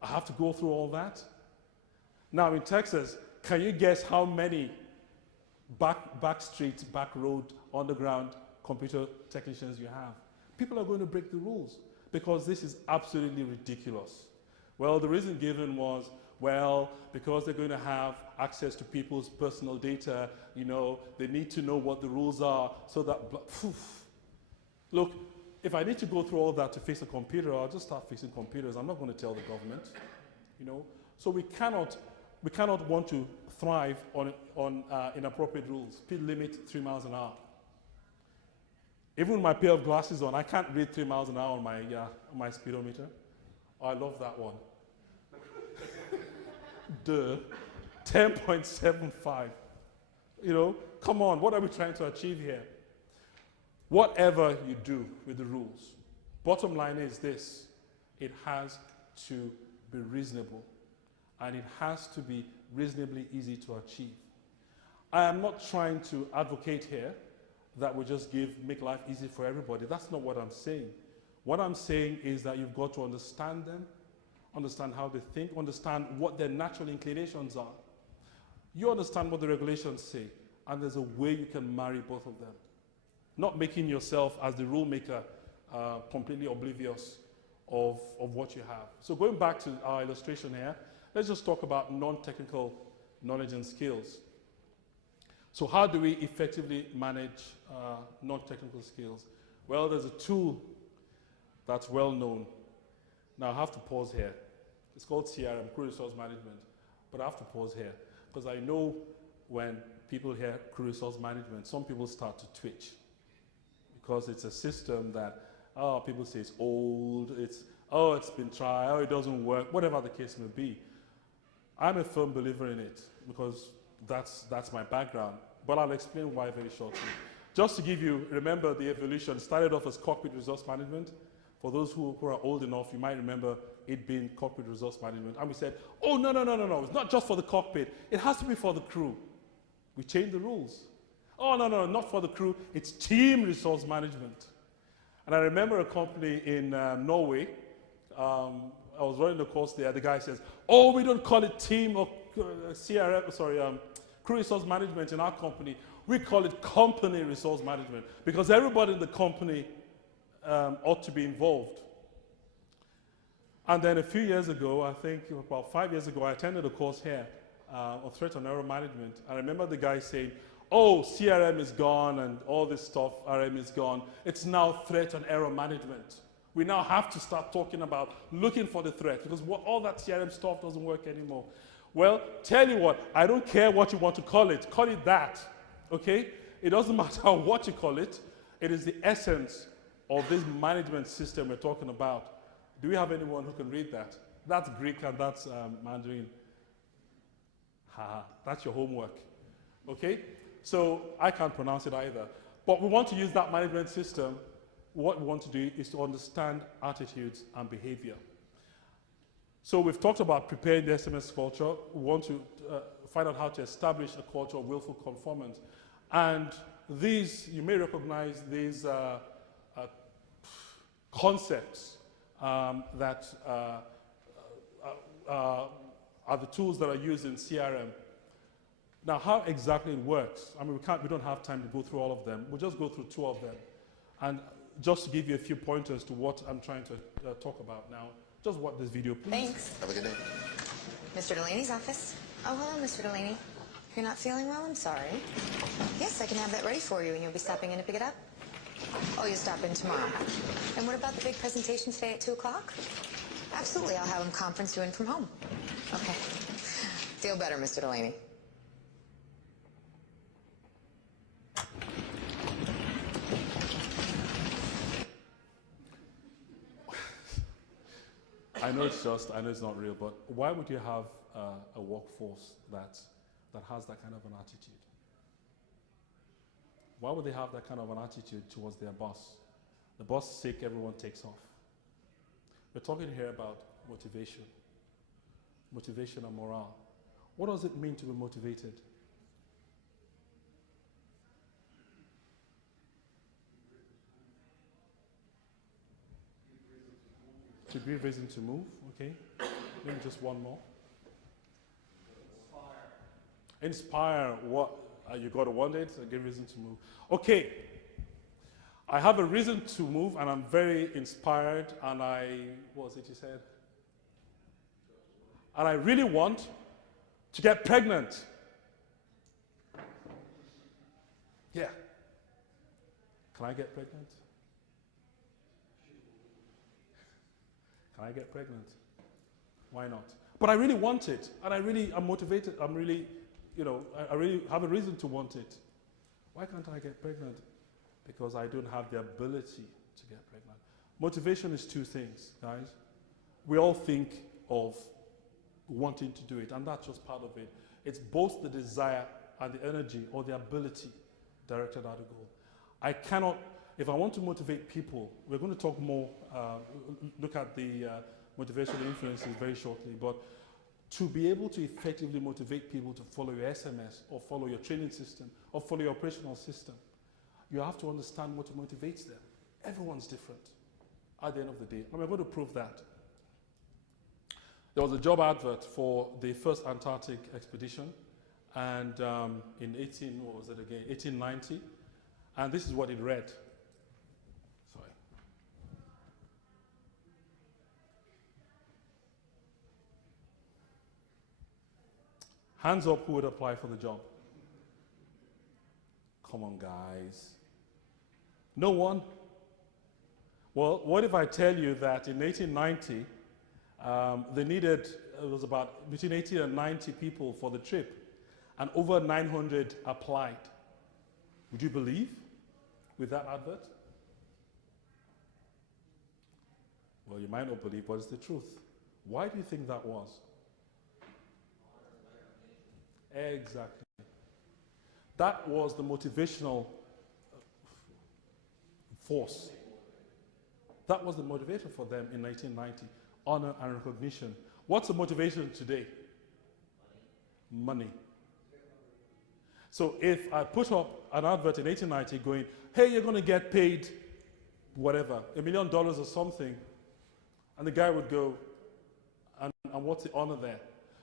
I have to go through all that. Now in Texas, can you guess how many back street, back road, underground computer technicians you have? People are going to break the rules because this is absolutely ridiculous. Well, the reason given was, well, because they're going to have access to people's personal data, they need to know what the rules are so that, look, if I need to go through all that to fix a computer, I'll just start fixing computers. I'm not going to tell the government, So we cannot want to thrive on inappropriate rules. Speed limit 3 miles an hour. Even with my pair of glasses on, I can't read 3 miles an hour on my speedometer. Oh, I love that one. Duh. 10.75. Come on, what are we trying to achieve here? Whatever you do with the rules, bottom line is this: it has to be reasonable, and it has to be reasonably easy to achieve. I am not trying to advocate here that we just make life easy for everybody. That's not what I'm saying. What I'm saying is that you've got to understand them, understand how they think, understand what their natural inclinations are. You understand what the regulations say, and there's a way you can marry both of them. Not making yourself, as the rule maker, completely oblivious of what you have. So going back to our illustration here, let's just talk about non-technical knowledge and skills. So how do we effectively manage non-technical skills? Well, there's a tool that's well known. Now I have to pause here. It's called CRM, Crew Resource Management. But I have to pause here because I know when people hear Crew Resource Management, some people start to twitch because it's a system that, people say it's old, it's been tried, it doesn't work, whatever the case may be. I'm a firm believer in it because that's my background, but I'll explain why very shortly. Just to give you, remember the evolution started off as cockpit resource management. For those who are old enough, you might remember it being cockpit resource management. And we said, oh, no, it's not just for the cockpit. It has to be for the crew. We changed the rules. Oh, no, not for the crew. It's team resource management. And I remember a company in Norway. I was running the course there. The guy says, oh, we don't call it team or crew resource management in our company. We call it company resource management because everybody in the company ought to be involved. And then a few years ago, I think about 5 years ago, I attended a course here of threat and error management. I remember the guy saying, oh, CRM is gone and all this stuff, RM is gone. It's now threat and error management. We now have to start talking about looking for the threat because all that CRM stuff doesn't work anymore. Well, tell you what, I don't care what you want to call it that, okay? It doesn't matter what you call it. It is the essence of this management system we're talking about. Do we have anyone who can read that? That's Greek and that's Mandarin. That's your homework, okay? So I can't pronounce it either. But we want to use that management system. What we want to do is to understand attitudes and behavior. So we've talked about preparing the SMS culture. We want to find out how to establish a culture of willful conformance. And these, you may recognize these concepts that are the tools that are used in CRM. Now, how exactly it works, I mean, we don't have time to go through all of them. We'll just go through two of them. And just to give you a few pointers to what I'm trying to talk about now, just watch this video, please. Thanks. Have a good day. Mr. Delaney's office. Oh, hello, Mr. Delaney. You're not feeling well? I'm sorry. Yes, I can have that ready for you, and you'll be stopping in to pick it up? Oh, you'll stop in tomorrow. And what about the big presentation today at 2 o'clock? Absolutely, I'll have him conference you in from home. Okay. Feel better, Mr. Delaney. I know it's not real, but why would you have a workforce that has that kind of an attitude? Why would they have that kind of an attitude towards their boss? The boss is sick, everyone takes off. We're talking here about motivation and morale. What does it mean to be motivated? To give reason to move, okay. Maybe just one more. Inspire what? You got to want it, so give reason to move. Okay. I have a reason to move and I'm very inspired and what was it you said? And I really want to get pregnant. Yeah. Can I get pregnant? Can I get pregnant? Why not? But I really want it, and I'm motivated. I'm really, I really have a reason to want it. Why can't I get pregnant? Because I don't have the ability to get pregnant. Motivation is two things, guys. We all think of wanting to do it, and that's just part of it. It's both the desire and the energy or the ability directed at a goal. I cannot. If I want to motivate people, we're going to talk more, look at the motivational influences very shortly, but to be able to effectively motivate people to follow your SMS or follow your training system or follow your operational system, you have to understand what motivates them. Everyone's different at the end of the day, and we're going to prove that. There was a job advert for the first Antarctic expedition, and in 1890, and this is what it read. Hands up who would apply for the job. Come on, guys. No one? Well, what if I tell you that in 1890, they needed, it was about between 80 and 90 people for the trip, and over 900 applied. Would you believe with that advert? Well, you might not believe, but it's the truth. Why do you think that was? Exactly. That was the motivational force. That was the motivator for them in 1990. Honor and recognition. What's the motivation today? Money. So if I put up an advert in 1890 going, hey, you're going to get paid whatever, $1 million or something, and the guy would go, and what's the honor there?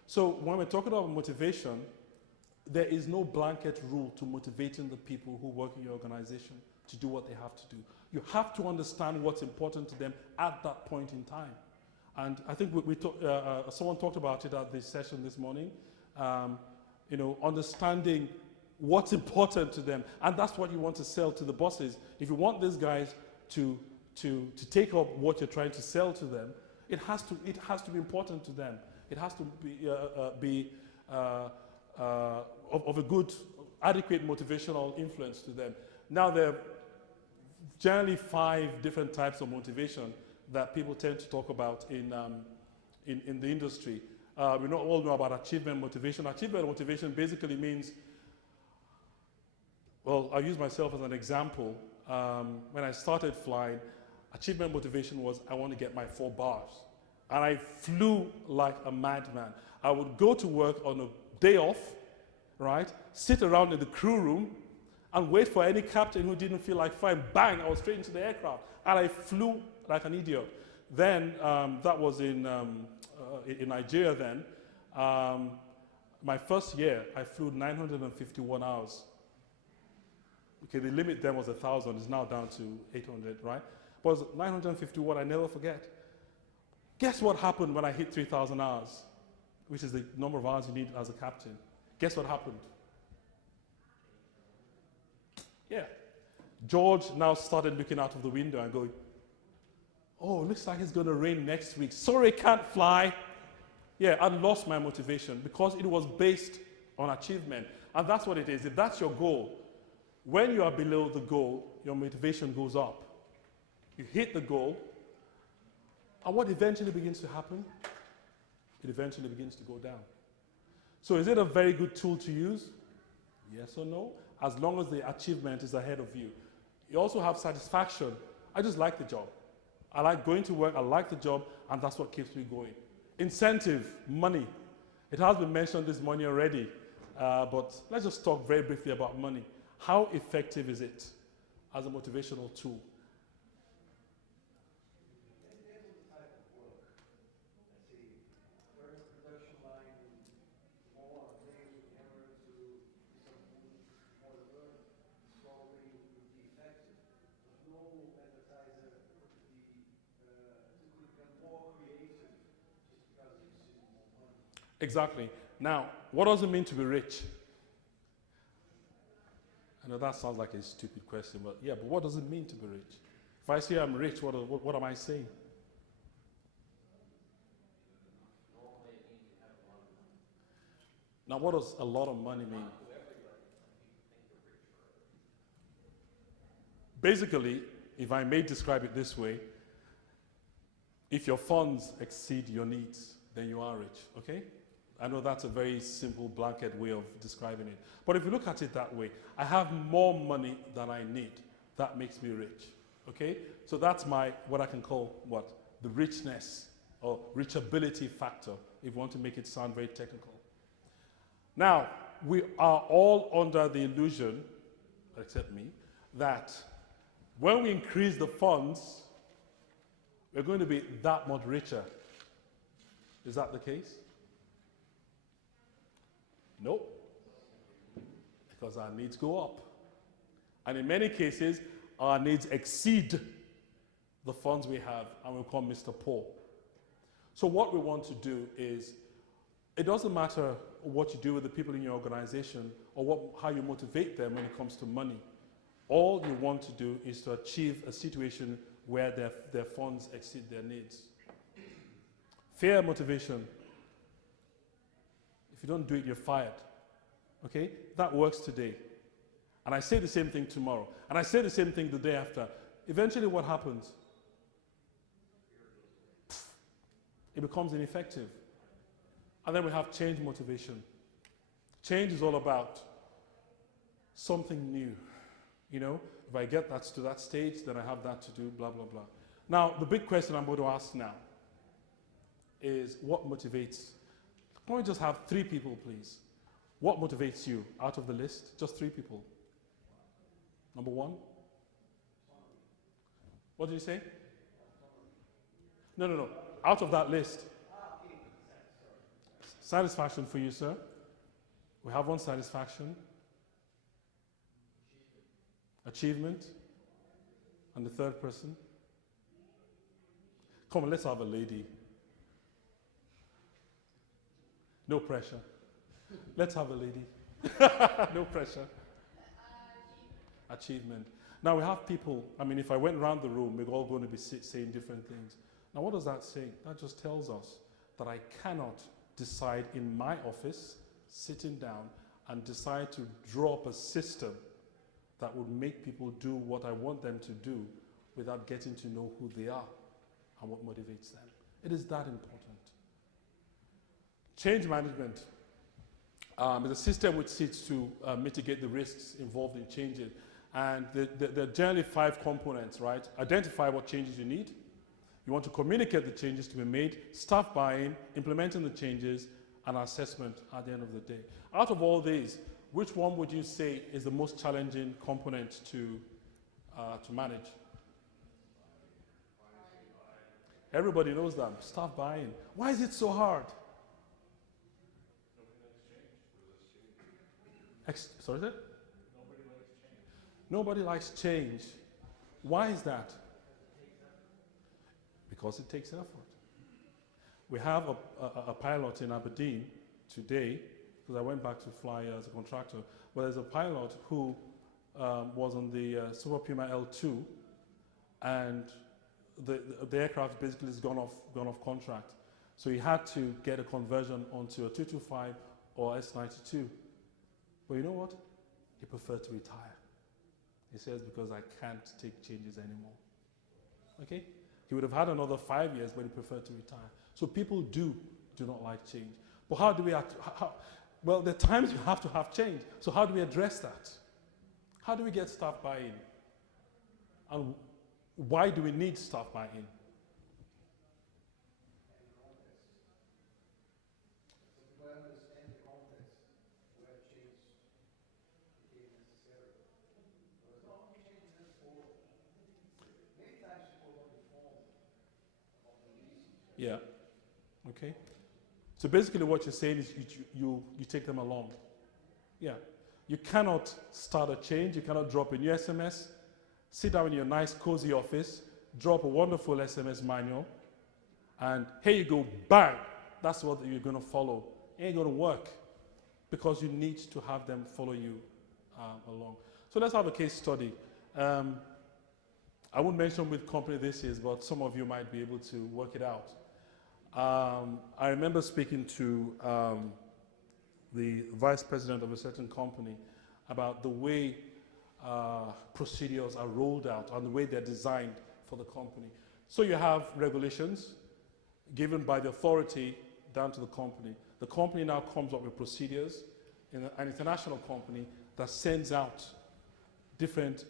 So when we're talking about motivation, there is no blanket rule to motivating the people who work in your organization to do what they have to do. You have to understand what's important to them at that point in time. And I think someone talked about it at this session this morning, understanding what's important to them. And that's what you want to sell to the bosses. If you want these guys to take up what you're trying to sell to them, it has to be important to them. It has to be of a good, adequate motivational influence to them. Now, there are generally 5 different types of motivation that people tend to talk about in the industry. We all know about achievement motivation. Achievement motivation basically means, well, I'll use myself as an example. When I started flying, achievement motivation was I want to get my 4 bars. And I flew like a madman. I would go to work on a day off, right? Sit around in the crew room and wait for any captain who didn't feel like flying. Bang, I was straight into the aircraft. And I flew like an idiot. Then, that was in Nigeria then. My first year, I flew 951 hours. Okay, the limit then was 1,000. It's now down to 800, right? But it was 951, I never forget. Guess what happened when I hit 3,000 hours, which is the number of hours you need as a captain? Guess what happened? Yeah. George now started looking out of the window and going, oh, looks like it's going to rain next week. Sorry, can't fly. Yeah, I lost my motivation because it was based on achievement. And that's what it is. If that's your goal, when you are below the goal, your motivation goes up. You hit the goal, and what eventually begins to happen? It eventually begins to go down. So is it a very good tool to use? Yes or no? As long as the achievement is ahead of you. You also have satisfaction. I just like the job. I like going to work, I like the job, and that's what keeps me going. Incentive, money. It has been mentioned this morning already, but let's just talk very briefly about money. How effective is it as a motivational tool? Exactly. Now, what does it mean to be rich? I know that sounds like a stupid question, but yeah, but what does it mean to be rich? If I say I'm rich, what am I saying? Now, what does a lot of money mean? Basically, if I may describe it this way, if your funds exceed your needs, then you are rich, okay? I know that's a very simple blanket way of describing it. But if you look at it that way, I have more money than I need. That makes me rich, okay? So that's what I can call, the richness or reachability factor, if you want to make it sound very technical. Now, we are all under the illusion, except me, that when we increase the funds, we're going to be that much richer. Is that the case? Nope. Because our needs go up. And in many cases, our needs exceed the funds we have, and we become Mr. Poor. So what we want to do is it doesn't matter what you do with the people in your organization or how you motivate them when it comes to money. All you want to do is to achieve a situation where their funds exceed their needs. Fair motivation. If you don't do it, you're fired. Okay? That works today. And I say the same thing tomorrow. And I say the same thing the day after. Eventually what happens? It becomes ineffective. And then we have change motivation. Change is all about something new. You know, if I get that to that stage, then I have that to do, blah, blah, blah. Now, the big question I'm going to ask now is what motivates? Can we just have 3 people, please? What motivates you out of the list? Just 3 people. Number 1? What did you say? No. Out of that list. Satisfaction for you, sir. We have one satisfaction. Achievement. And the third person. Come on, let's have a lady. No pressure. Let's have a lady. No pressure. Achievement. Now we have people, I mean, if I went around the room, we're all going to be saying different things. Now what does that say? That just tells us that I cannot decide in my office, sitting down, and decide to draw up a system that would make people do what I want them to do without getting to know who they are and what motivates them. It is that important. Change management is a system which seeks to mitigate the risks involved in changing. And there are generally 5 components, right? Identify what changes you need. You want to communicate the changes to be made, staff buy-in, implementing the changes, and assessment at the end of the day. Out of all these, which one would you say is the most challenging component to manage? Everybody knows that. Staff buy-in. Why is it so hard? Sorry, is it? Nobody likes change. Why is that? Because it takes effort. We have a pilot in Aberdeen today, because I went back to fly as a contractor, but there's a pilot who was on the Super Puma L2, and the aircraft basically has gone off contract. So he had to get a conversion onto a 225 or S92. But you know what? He preferred to retire. He says, because I can't take changes anymore. Okay? He would have had another 5 years, but he preferred to retire. So people do not like change. But how do we well, there are times you have to have change. So how do we address that? How do we get staff buy-in? And why do we need staff buy-in? Yeah. Okay. So basically what you're saying is you take them along. Yeah. You cannot start a change. You cannot drop a new SMS, sit down in your nice, cozy office, drop a wonderful SMS manual, and here you go, bang. That's what you're going to follow. It ain't going to work because you need to have them follow you along. So let's have a case study. I won't mention which company this is, but some of you might be able to work it out. I remember speaking to the vice president of a certain company about the way procedures are rolled out and the way they're designed for the company. So you have regulations given by the authority down to the company. The company now comes up with procedures in an international company that sends out different,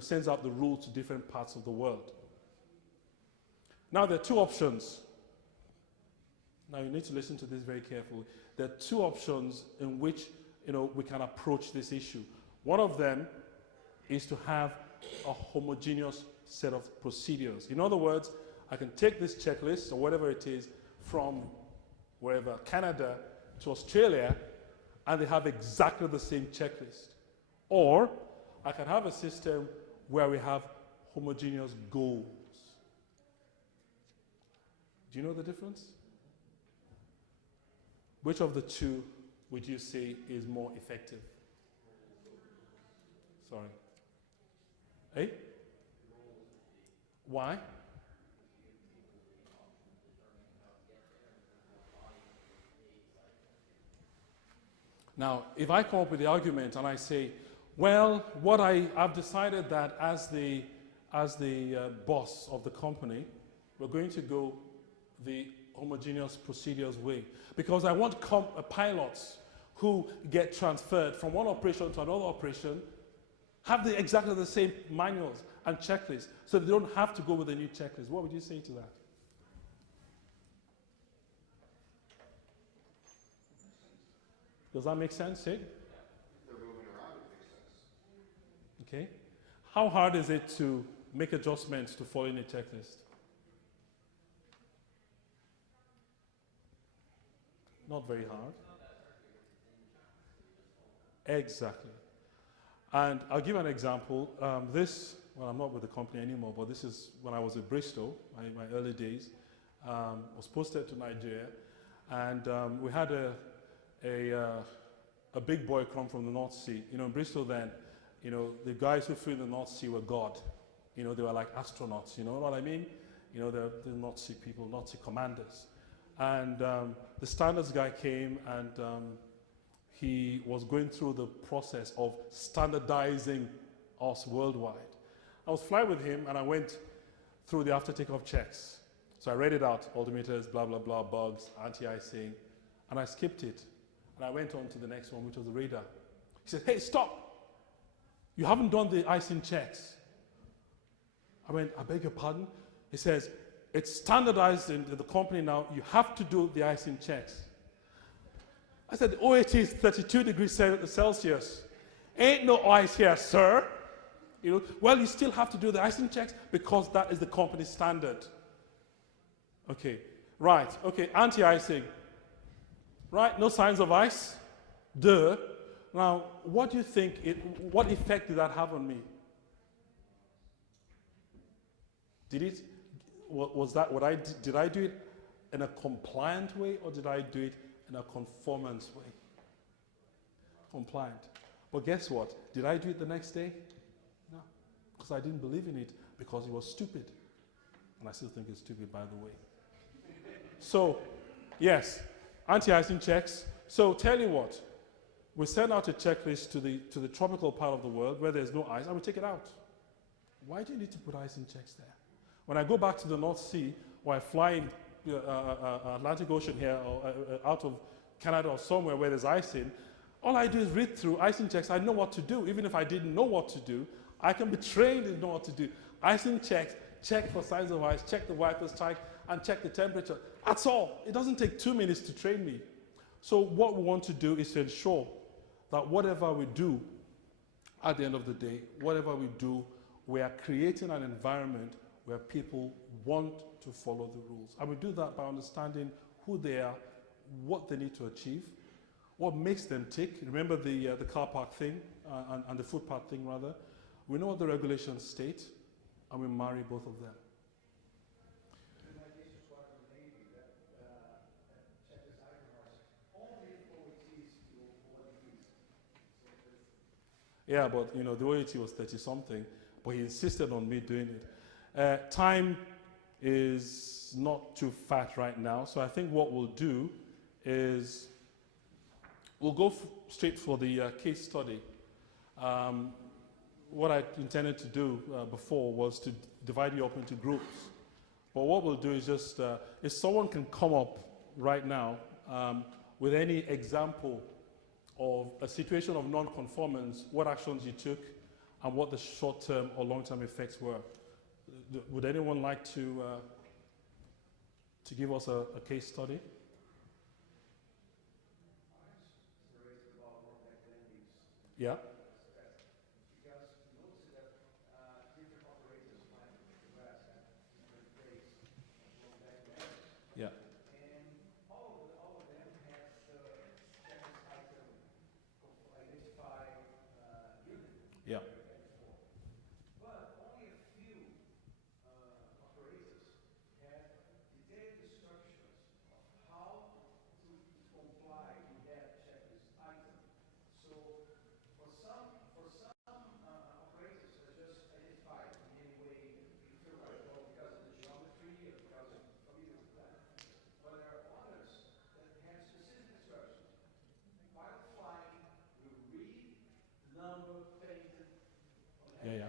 sends out the rules to different parts of the world. Now there are 2 options. Now you need to listen to this very carefully. There are 2 options in which we can approach this issue. One of them is to have a homogeneous set of procedures. In other words, I can take this checklist or whatever it is from wherever, Canada to Australia, and they have exactly the same checklist. Or I can have a system where we have homogeneous goals. Do you know the difference? Which of the two would you say is more effective? Sorry. Eh? Why? Now, if I come up with the argument and I say, well, I've decided that as the boss of the company, we're going to go the homogeneous procedures way because I want pilots who get transferred from one operation to another operation have exactly the same manuals and checklists so they don't have to go with a new checklist. What would you say to that? Does that make sense, Sid? They're moving around, it makes sense. Okay. How hard is it to make adjustments to following a checklist? Not very hard. Exactly. And I'll give an example. Well, I'm not with the company anymore, but this is when I was at Bristol, my early days. Was posted to Nigeria, and we had a big boy come from the North Sea. You know, in Bristol then, you know, the guys who flew in the North Sea were God. You know, they were like astronauts, you know what I mean? You know, they're North Sea people, North Sea commanders. And the standards guy came and he was going through the process of standardizing us worldwide. I was flying with him and I went through the after takeoff checks. So I read it out, altimeters, blah, blah, blah, bugs, anti-icing, and I skipped it. And I went on to the next one, which was the radar. He said, hey, stop. You haven't done the icing checks. I went, I beg your pardon? He says, it's standardized in the company now. You have to do the icing checks. I said, the OHT is 32 degrees Celsius. Ain't no ice here, sir. You know, well, you still have to do the icing checks because that is the company standard. Okay, right. Okay, anti-icing. Right, no signs of ice. Duh. Now, what do you think, what effect did that have on me? Did I do it in a compliant way or did I do it in a conformance way? Compliant. But guess what? Did I do it the next day? No, because I didn't believe in it because it was stupid. And I still think it's stupid, by the way. So, yes, anti-icing checks. So tell you what, we send out a checklist to the tropical part of the world where there's no ice and we take it out. Why do you need to put icing checks there? When I go back to the North Sea or I fly in Atlantic Ocean here or out of Canada or somewhere where there's icing, all I do is read through icing checks. I know what to do. Even if I didn't know what to do, I can be trained to know what to do. Icing checks, check for signs of ice, check the wipers type, and check the temperature. That's all. It doesn't take 2 minutes to train me. So what we want to do is to ensure that whatever we do, at the end of the day, whatever we do, we are creating an environment where people want to follow the rules. And we do that by understanding who they are, what they need to achieve, what makes them tick. Remember the car park thing and the footpath thing, rather. We know what the regulations state, and we marry both of them. Yeah, but you know, the OAT was 30-something, but he insisted on me doing it. Time is not too fat right now, so I think what we'll do is we'll go straight for the case study. What I intended to do before was to divide you up into groups. But what we'll do is just, if someone can come up right now with any example of a situation of non-conformance, what actions you took, and what the short-term or long-term effects were. Would anyone like to give us a case study? Yeah. Yeah. Yeah. How to comply Yeah, yeah.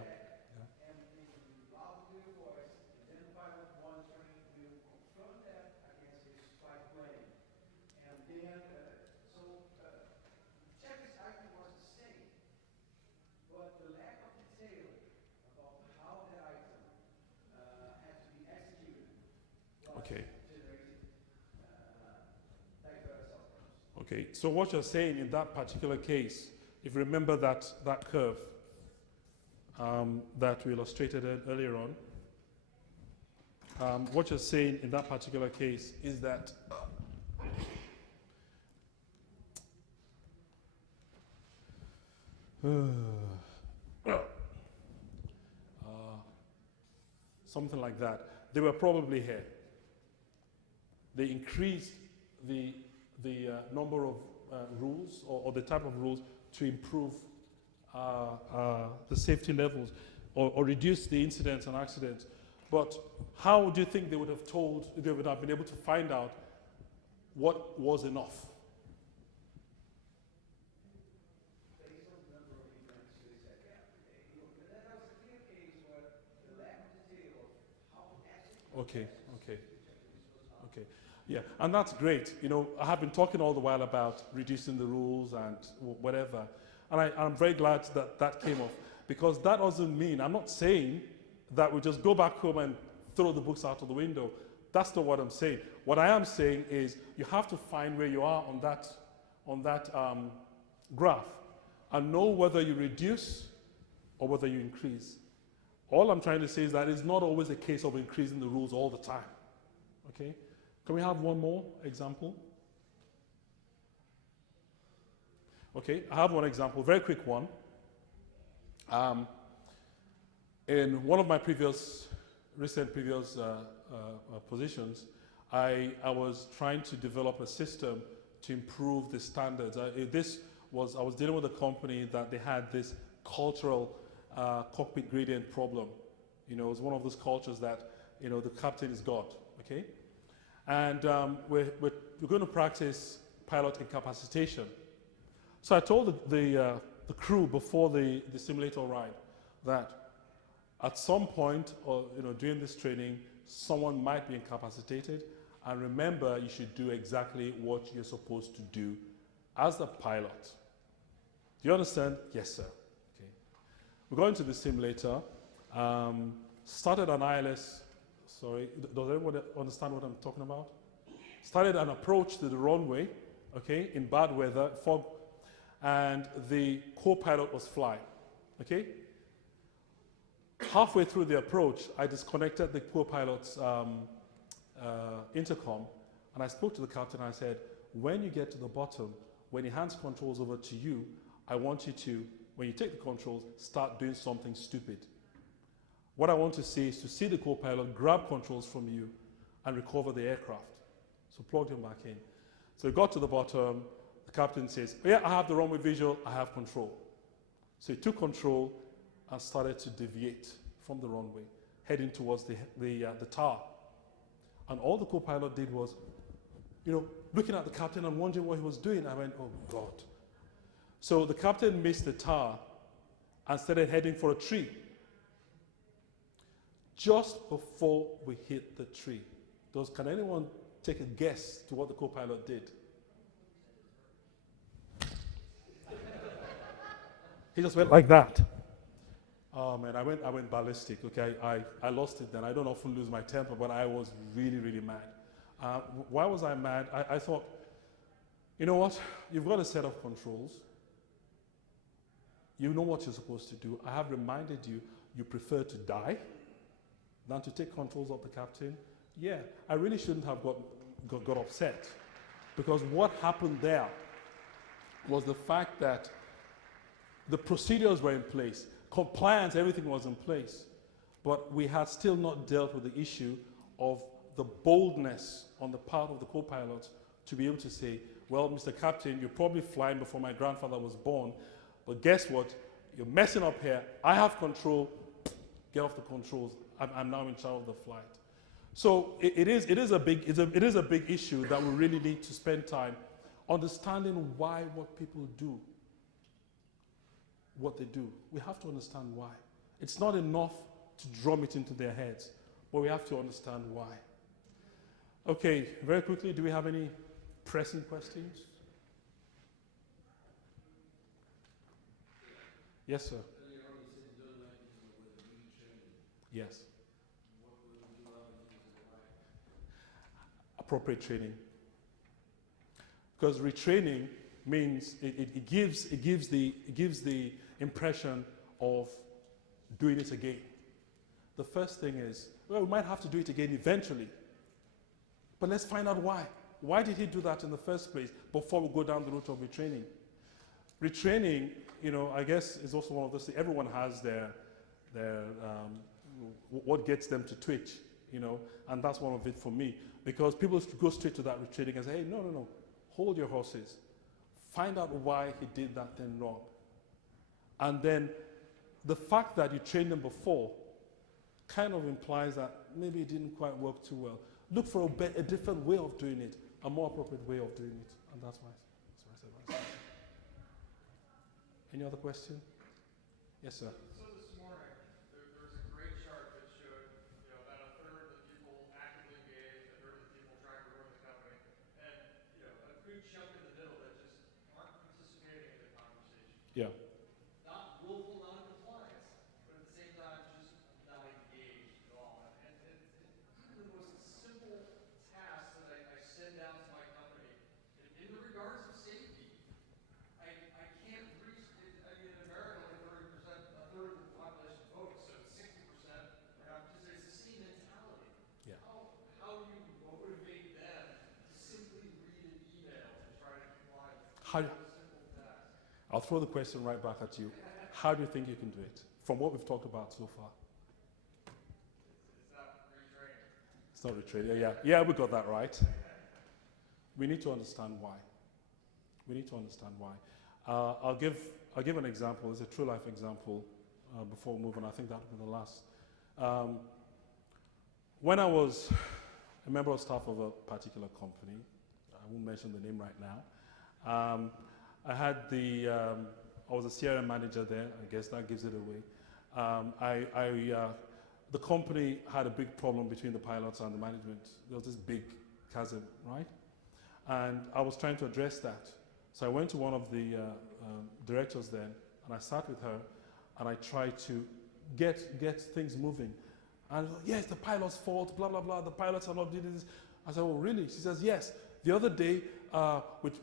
And in loud clear voice, identify with one turning view, confront that against his strike plane. And then, check this item was the same, but the lack of detail about how that item had to be executed was Okay. generated diverse outcomes. Okay. So what you're saying in that particular case, if you remember that curve that we illustrated earlier on, what you're saying in that particular case is that something like that. They were probably here. They increased the number of rules or the type of rules to improve the safety levels or reduce the incidents and accidents. But how do you think they would have been able to find out what was enough? Based on the number of events they said, that was a clear case where the lack of detail of how to execute. Okay. Yeah, and that's great. You know, I have been talking all the while about reducing the rules and whatever, and I'm very glad that came off, because that doesn't mean, I'm not saying that we just go back home and throw the books out of the window. That's not what I'm saying. What I am saying is you have to find where you are on that graph and know whether you reduce or whether you increase. All I'm trying to say is that it's not always a case of increasing the rules all the time. Okay? Can we have one more example? Okay, I have one example, very quick one. In one of my recent previous positions, I was trying to develop a system to improve the standards. I was dealing with a company that they had this cultural cockpit gradient problem. You know, it's one of those cultures that, you know, the captain is God, okay? And we're going to practice pilot incapacitation. So I told the crew before the simulator ride that at some point, or during this training, someone might be incapacitated, and remember, you should do exactly what you're supposed to do as the pilot. Do you understand? Yes, sir. Okay. We got into the simulator, started an ILS. Sorry, does everyone understand what I'm talking about? Started an approach to the runway, okay, in bad weather, fog, and the co-pilot was flying, okay? Halfway through the approach, I disconnected the co-pilot's intercom, and I spoke to the captain and I said, when you get to the bottom, when he hands controls over to you, I want you to, when you take the controls, start doing something stupid. What I want to see is to see the co-pilot grab controls from you and recover the aircraft. So plugged him back in. So he got to the bottom, the captain says, oh yeah, I have the runway visual, I have control. So he took control and started to deviate from the runway, heading towards the tower. And all the co-pilot did was, looking at the captain and wondering what he was doing. I went, oh God. So the captain missed the tower and started heading for a tree. Just before we hit the tree, can anyone take a guess to what the co-pilot did? He just went like that. Oh man, I went ballistic, okay? I lost it then. I don't often lose my temper, but I was really, really mad. Why was I mad? I thought, you know what? You've got a set of controls. You know what you're supposed to do. I have reminded you, you prefer to die than to take controls of the captain. Yeah, I really shouldn't have got upset, because what happened there was the fact that the procedures were in place, compliance, everything was in place, but we had still not dealt with the issue of the boldness on the part of the co-pilots to be able to say, well, Mr. Captain, you're probably flying before my grandfather was born, but guess what? You're messing up here. I have control. Get off the controls. I'm now in charge of the flight. So it is a big issue that we really need to spend time understanding what people do, what they do. We have to understand why. It's not enough to drum it into their heads, but we have to understand why. Okay, very quickly, do we have any pressing questions? Yes, sir. Yes. Appropriate training. Because retraining means it gives the impression of doing it again. The first thing is, well, we might have to do it again eventually. But let's find out why. Why did he do that in the first place before we go down the route of retraining? Retraining, I guess is also one of those things. Everyone has their what gets them to twitch, and that's one of it for me. Because people go straight to that retraining and say, hey, no, hold your horses. Find out why he did that thing wrong. And then the fact that you trained them before kind of implies that maybe it didn't quite work too well. Look for a different way of doing it, a more appropriate way of doing it. And that's why I said that. Any other question? Yes, sir. So this morning, there was a great chart that showed, about a third of the people actively engaged, a third of the people trying to run the company, and, a good chunk in the middle that just aren't participating in the conversation. Yeah. Not willful non-compliance, but at the same time, just not engaged at all. And even the most simple tasks that I send out to my company, in the regards of safety, I can't reach, in America, like 30%, a third of the population votes, so 60%, it's the same mentality. Yeah. How do you motivate them to simply read an email and try to comply with How, a simple task? I'll throw the question right back at you. How do you think you can do it? From what we've talked about so far. It's not retraining. It's not retraining. Yeah, we got that right. We need to understand why. I'll give an example. It's a true life example before we move on. I think that will be the last. When I was a member of staff of a particular company, I won't mention the name right now. I was a CRM manager there. I guess that gives it away. The company had a big problem between the pilots and the management. There was this big chasm, right? And I was trying to address that. So I went to one of the directors then, and I sat with her, and I tried to get things moving. And yes, the pilot's fault, blah, blah, blah, the pilots are not doing this. I said, oh, really? She says, yes. The other day,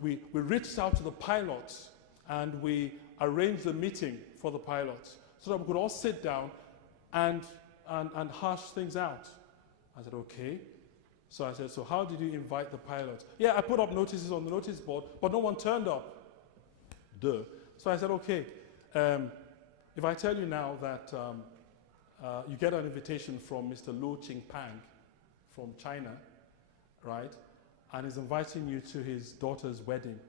we reached out to the pilots, and we arranged a meeting for the pilots so that we could all sit down and hash things out. I said, okay. So I said, so how did you invite the pilots? Yeah, I put up notices on the notice board, but no one turned up. Duh. So I said, okay, if I tell you now that you get an invitation from Mr. Lu Qingpang from China, right, and he's inviting you to his daughter's wedding,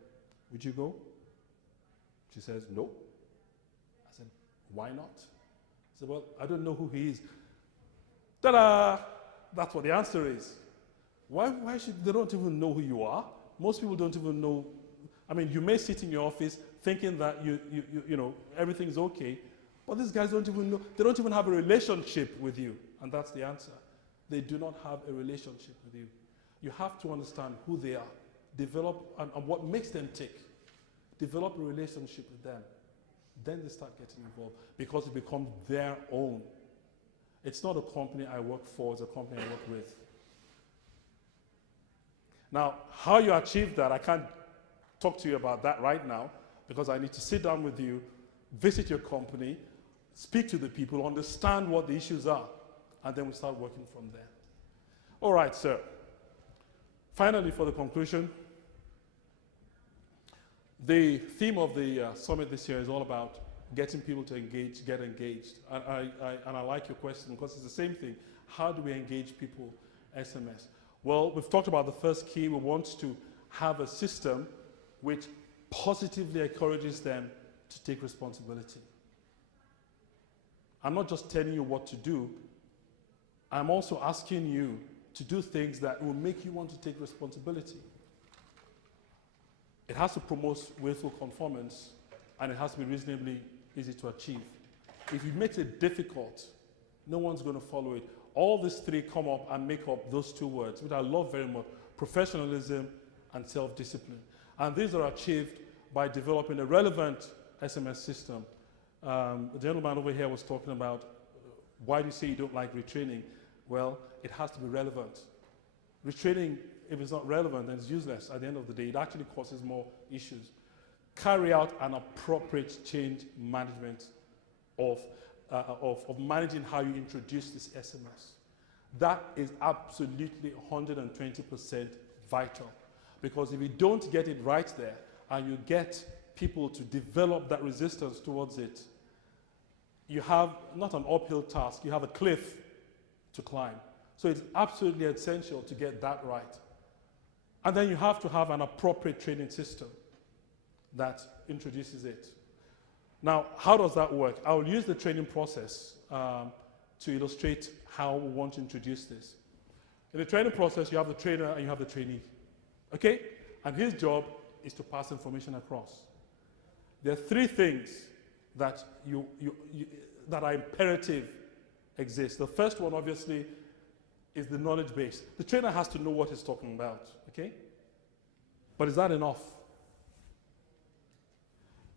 would you go? She says, no. I said, why not? I said, well, I don't know who he is. Ta-da! That's what the answer is. Why should they don't even know who you are? Most people don't even know. I mean, you may sit in your office thinking that you know everything's okay, but these guys don't even know. They don't even have a relationship with you, and that's the answer. They do not have a relationship with you. You have to understand who they are, develop and what makes them tick. Develop a relationship with them. Then they start getting involved because it becomes their own. It's not a company I work for, it's a company I work with. Now, how you achieve that, I can't talk to you about that right now because I need to sit down with you, visit your company, speak to the people, understand what the issues are, and then we start working from there. All right, sir. Finally, for the conclusion, the theme of the summit this year is all about getting people to engage, get engaged. And I like your question because it's the same thing. How do we engage people SMS? Well, we've talked about the first key. We want to have a system which positively encourages them to take responsibility. I'm not just telling you what to do. I'm also asking you to do things that will make you want to take responsibility. It has to promote willful conformance, and it has to be reasonably easy to achieve. If you make it difficult, no one's going to follow it. All these three come up and make up those two words, which I love very much: professionalism and self-discipline. And these are achieved by developing a relevant SMS system. The gentleman over here was talking about why do you say you don't like retraining? Well, it has to be relevant. Retraining, if it's not relevant, then it's useless at the end of the day. It actually causes more issues. Carry out an appropriate change management of managing how you introduce this SMS. That is absolutely 120% vital. Because if you don't get it right there, and you get people to develop that resistance towards it, you have not an uphill task, you have a cliff to climb. So it's absolutely essential to get that right. And then you have to have an appropriate training system that introduces it. Now, how does that work? I will use the training process to illustrate how we want to introduce this. In the training process, you have the trainer and you have the trainee. Okay? And his job is to pass information across. There are three things that that are imperative exist. The first one, obviously, is the knowledge base. The trainer has to know what he's talking about, okay? But is that enough?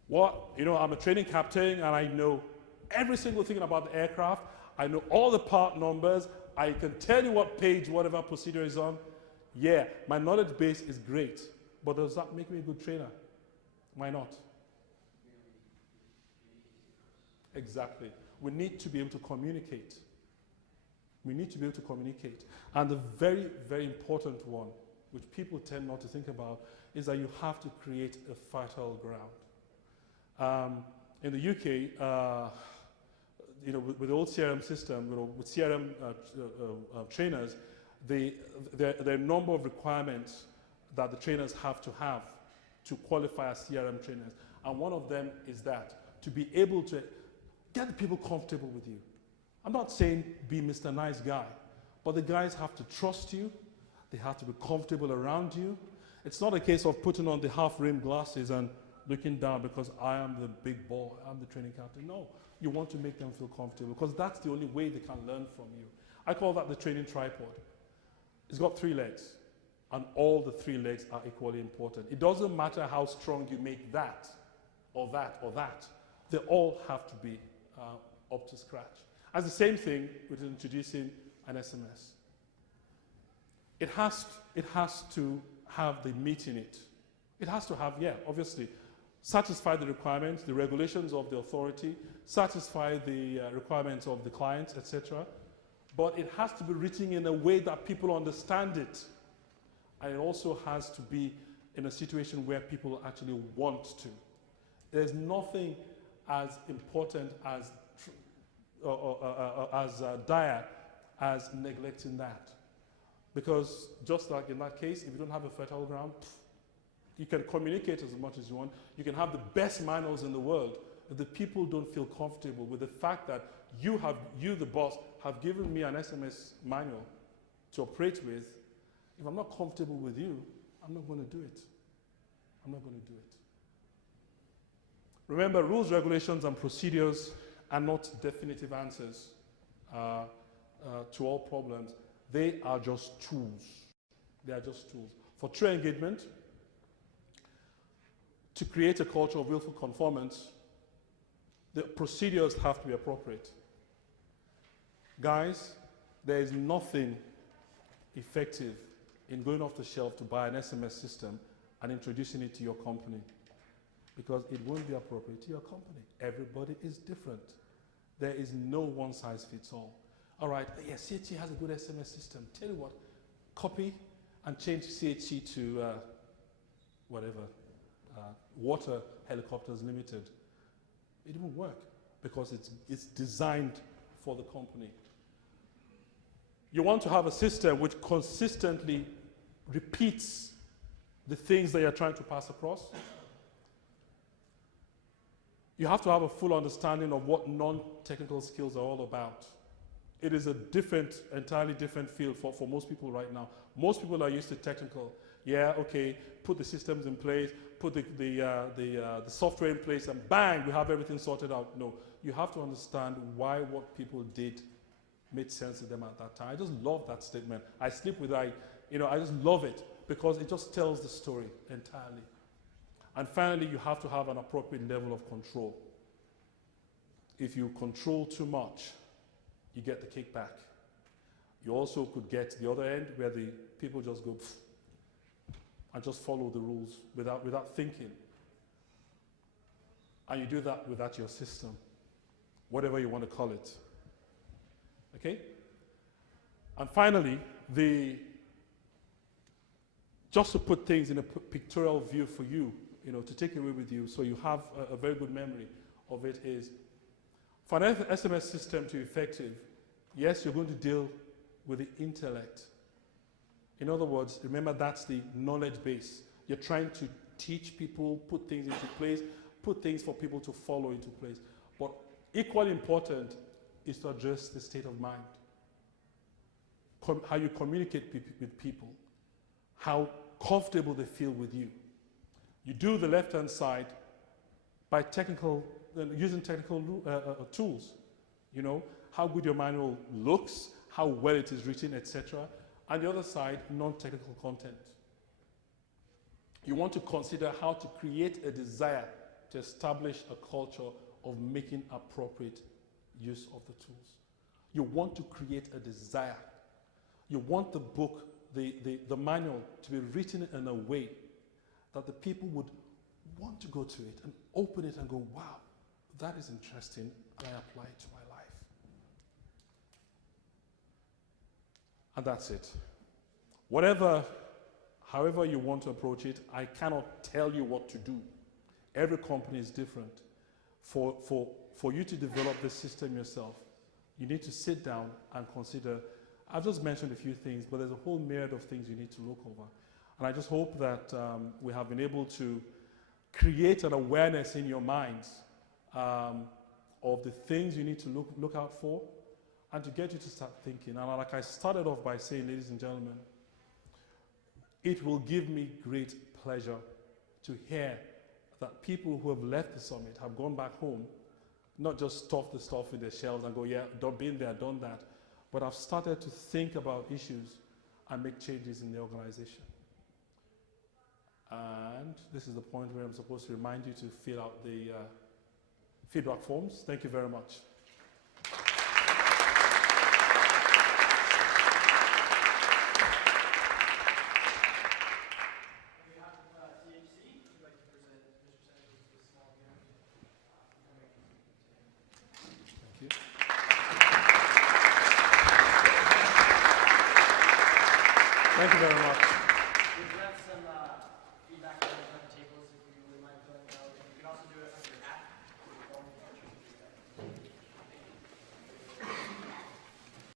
Well, you know, I'm a training captain and I know every single thing about the aircraft. I know all the part numbers. I can tell you what page, whatever procedure is on. Yeah, my knowledge base is great. But does that make me a good trainer? Why not? Exactly. We need to be able to communicate. We need to be able to communicate. And the very, very important one, which people tend not to think about, is that you have to create a fertile ground. In the UK, you know, with the old CRM system, you know, with CRM trainers, there are a number of requirements that the trainers have to qualify as CRM trainers. And one of them is that, to be able to get the people comfortable with you. I'm not saying be Mr. Nice Guy, but the guys have to trust you. They have to be comfortable around you. It's not a case of putting on the half-rimmed glasses and looking down because I am the big boy, I'm the training captain. No, you want to make them feel comfortable because that's the only way they can learn from you. I call that the training tripod. It's got 3 legs, and all the 3 legs are equally important. It doesn't matter how strong you make that, or that, or that. They all have to be up to scratch. As the same thing with introducing an SMS. It has to have the meat in it. It has to have, yeah, obviously, satisfy the requirements, the regulations of the authority, satisfy the requirements of the client, etc. But it has to be written in a way that people understand it. And it also has to be in a situation where people actually want to. There's nothing as important as dire as neglecting that. Because just like in that case, if you don't have a fertile ground, you can communicate as much as you want. You can have the best manuals in the world. If the people don't feel comfortable with the fact that you, the boss, have given me an SMS manual to operate with, if I'm not comfortable with you, I'm not going to do it. I'm not going to do it. Remember, rules, regulations, and procedures are not definitive answers to all problems. They are just tools. They are just tools. For true engagement, to create a culture of willful conformance, the procedures have to be appropriate. Guys, there is nothing effective in going off the shelf to buy an SMS system and introducing it to your company, because it won't be appropriate to your company. Everybody is different. There is no one size fits all. All right, yeah, CHC has a good SMS system. Tell you what, copy and change CHC to whatever, Water Helicopters Limited. It won't work because it's designed for the company. You want to have a system which consistently repeats the things that you're trying to pass across. You have to have a full understanding of what non-technical skills are all about. It is a entirely different field for most people right now. Most people are used to technical. Yeah, okay, put the systems in place, put the software in place, and bang, we have everything sorted out. No, you have to understand why what people did made sense to them at that time. I just love that statement. I sleep with I just love it because it just tells the story entirely. And finally, you have to have an appropriate level of control. If you control too much, you get the kickback. You also could get the other end where the people just go and just follow the rules without thinking. And you do that without your system, whatever you want to call it. Okay? And finally, just to put things in a pictorial view for you, to take away with you so you have a very good memory of it is, for an SMS system to be effective, yes, you're going to deal with the intellect. In other words, remember that's the knowledge base. You're trying to teach people, put things into place, put things for people to follow into place. But equally important is to address the state of mind. How you communicate with people, how comfortable they feel with you. You do the left-hand side by using technical tools. How good your manual looks, how well it is written, etc. And the other side, non-technical content. You want to consider how to create a desire to establish a culture of making appropriate use of the tools. You want to create a desire. You want the book, the manual, to be written in a way that the people would want to go to it and open it and go, wow, that is interesting, and I apply it to my life. And that's it. However you want to approach it, I cannot tell you what to do. Every company is different. For you to develop this system yourself, you need to sit down and consider. I've just mentioned a few things, but there's a whole myriad of things you need to look over. And I just hope that we have been able to create an awareness in your minds of the things you need to look out for and to get you to start thinking. And like I started off by saying, ladies and gentlemen, it will give me great pleasure to hear that people who have left the summit have gone back home, not just stuff the stuff in their shelves and go, yeah, been there, done that, but I've started to think about issues and make changes in the organization. And this is the point where I'm supposed to remind you to fill out the feedback forms. Thank you very much. Thank you very much.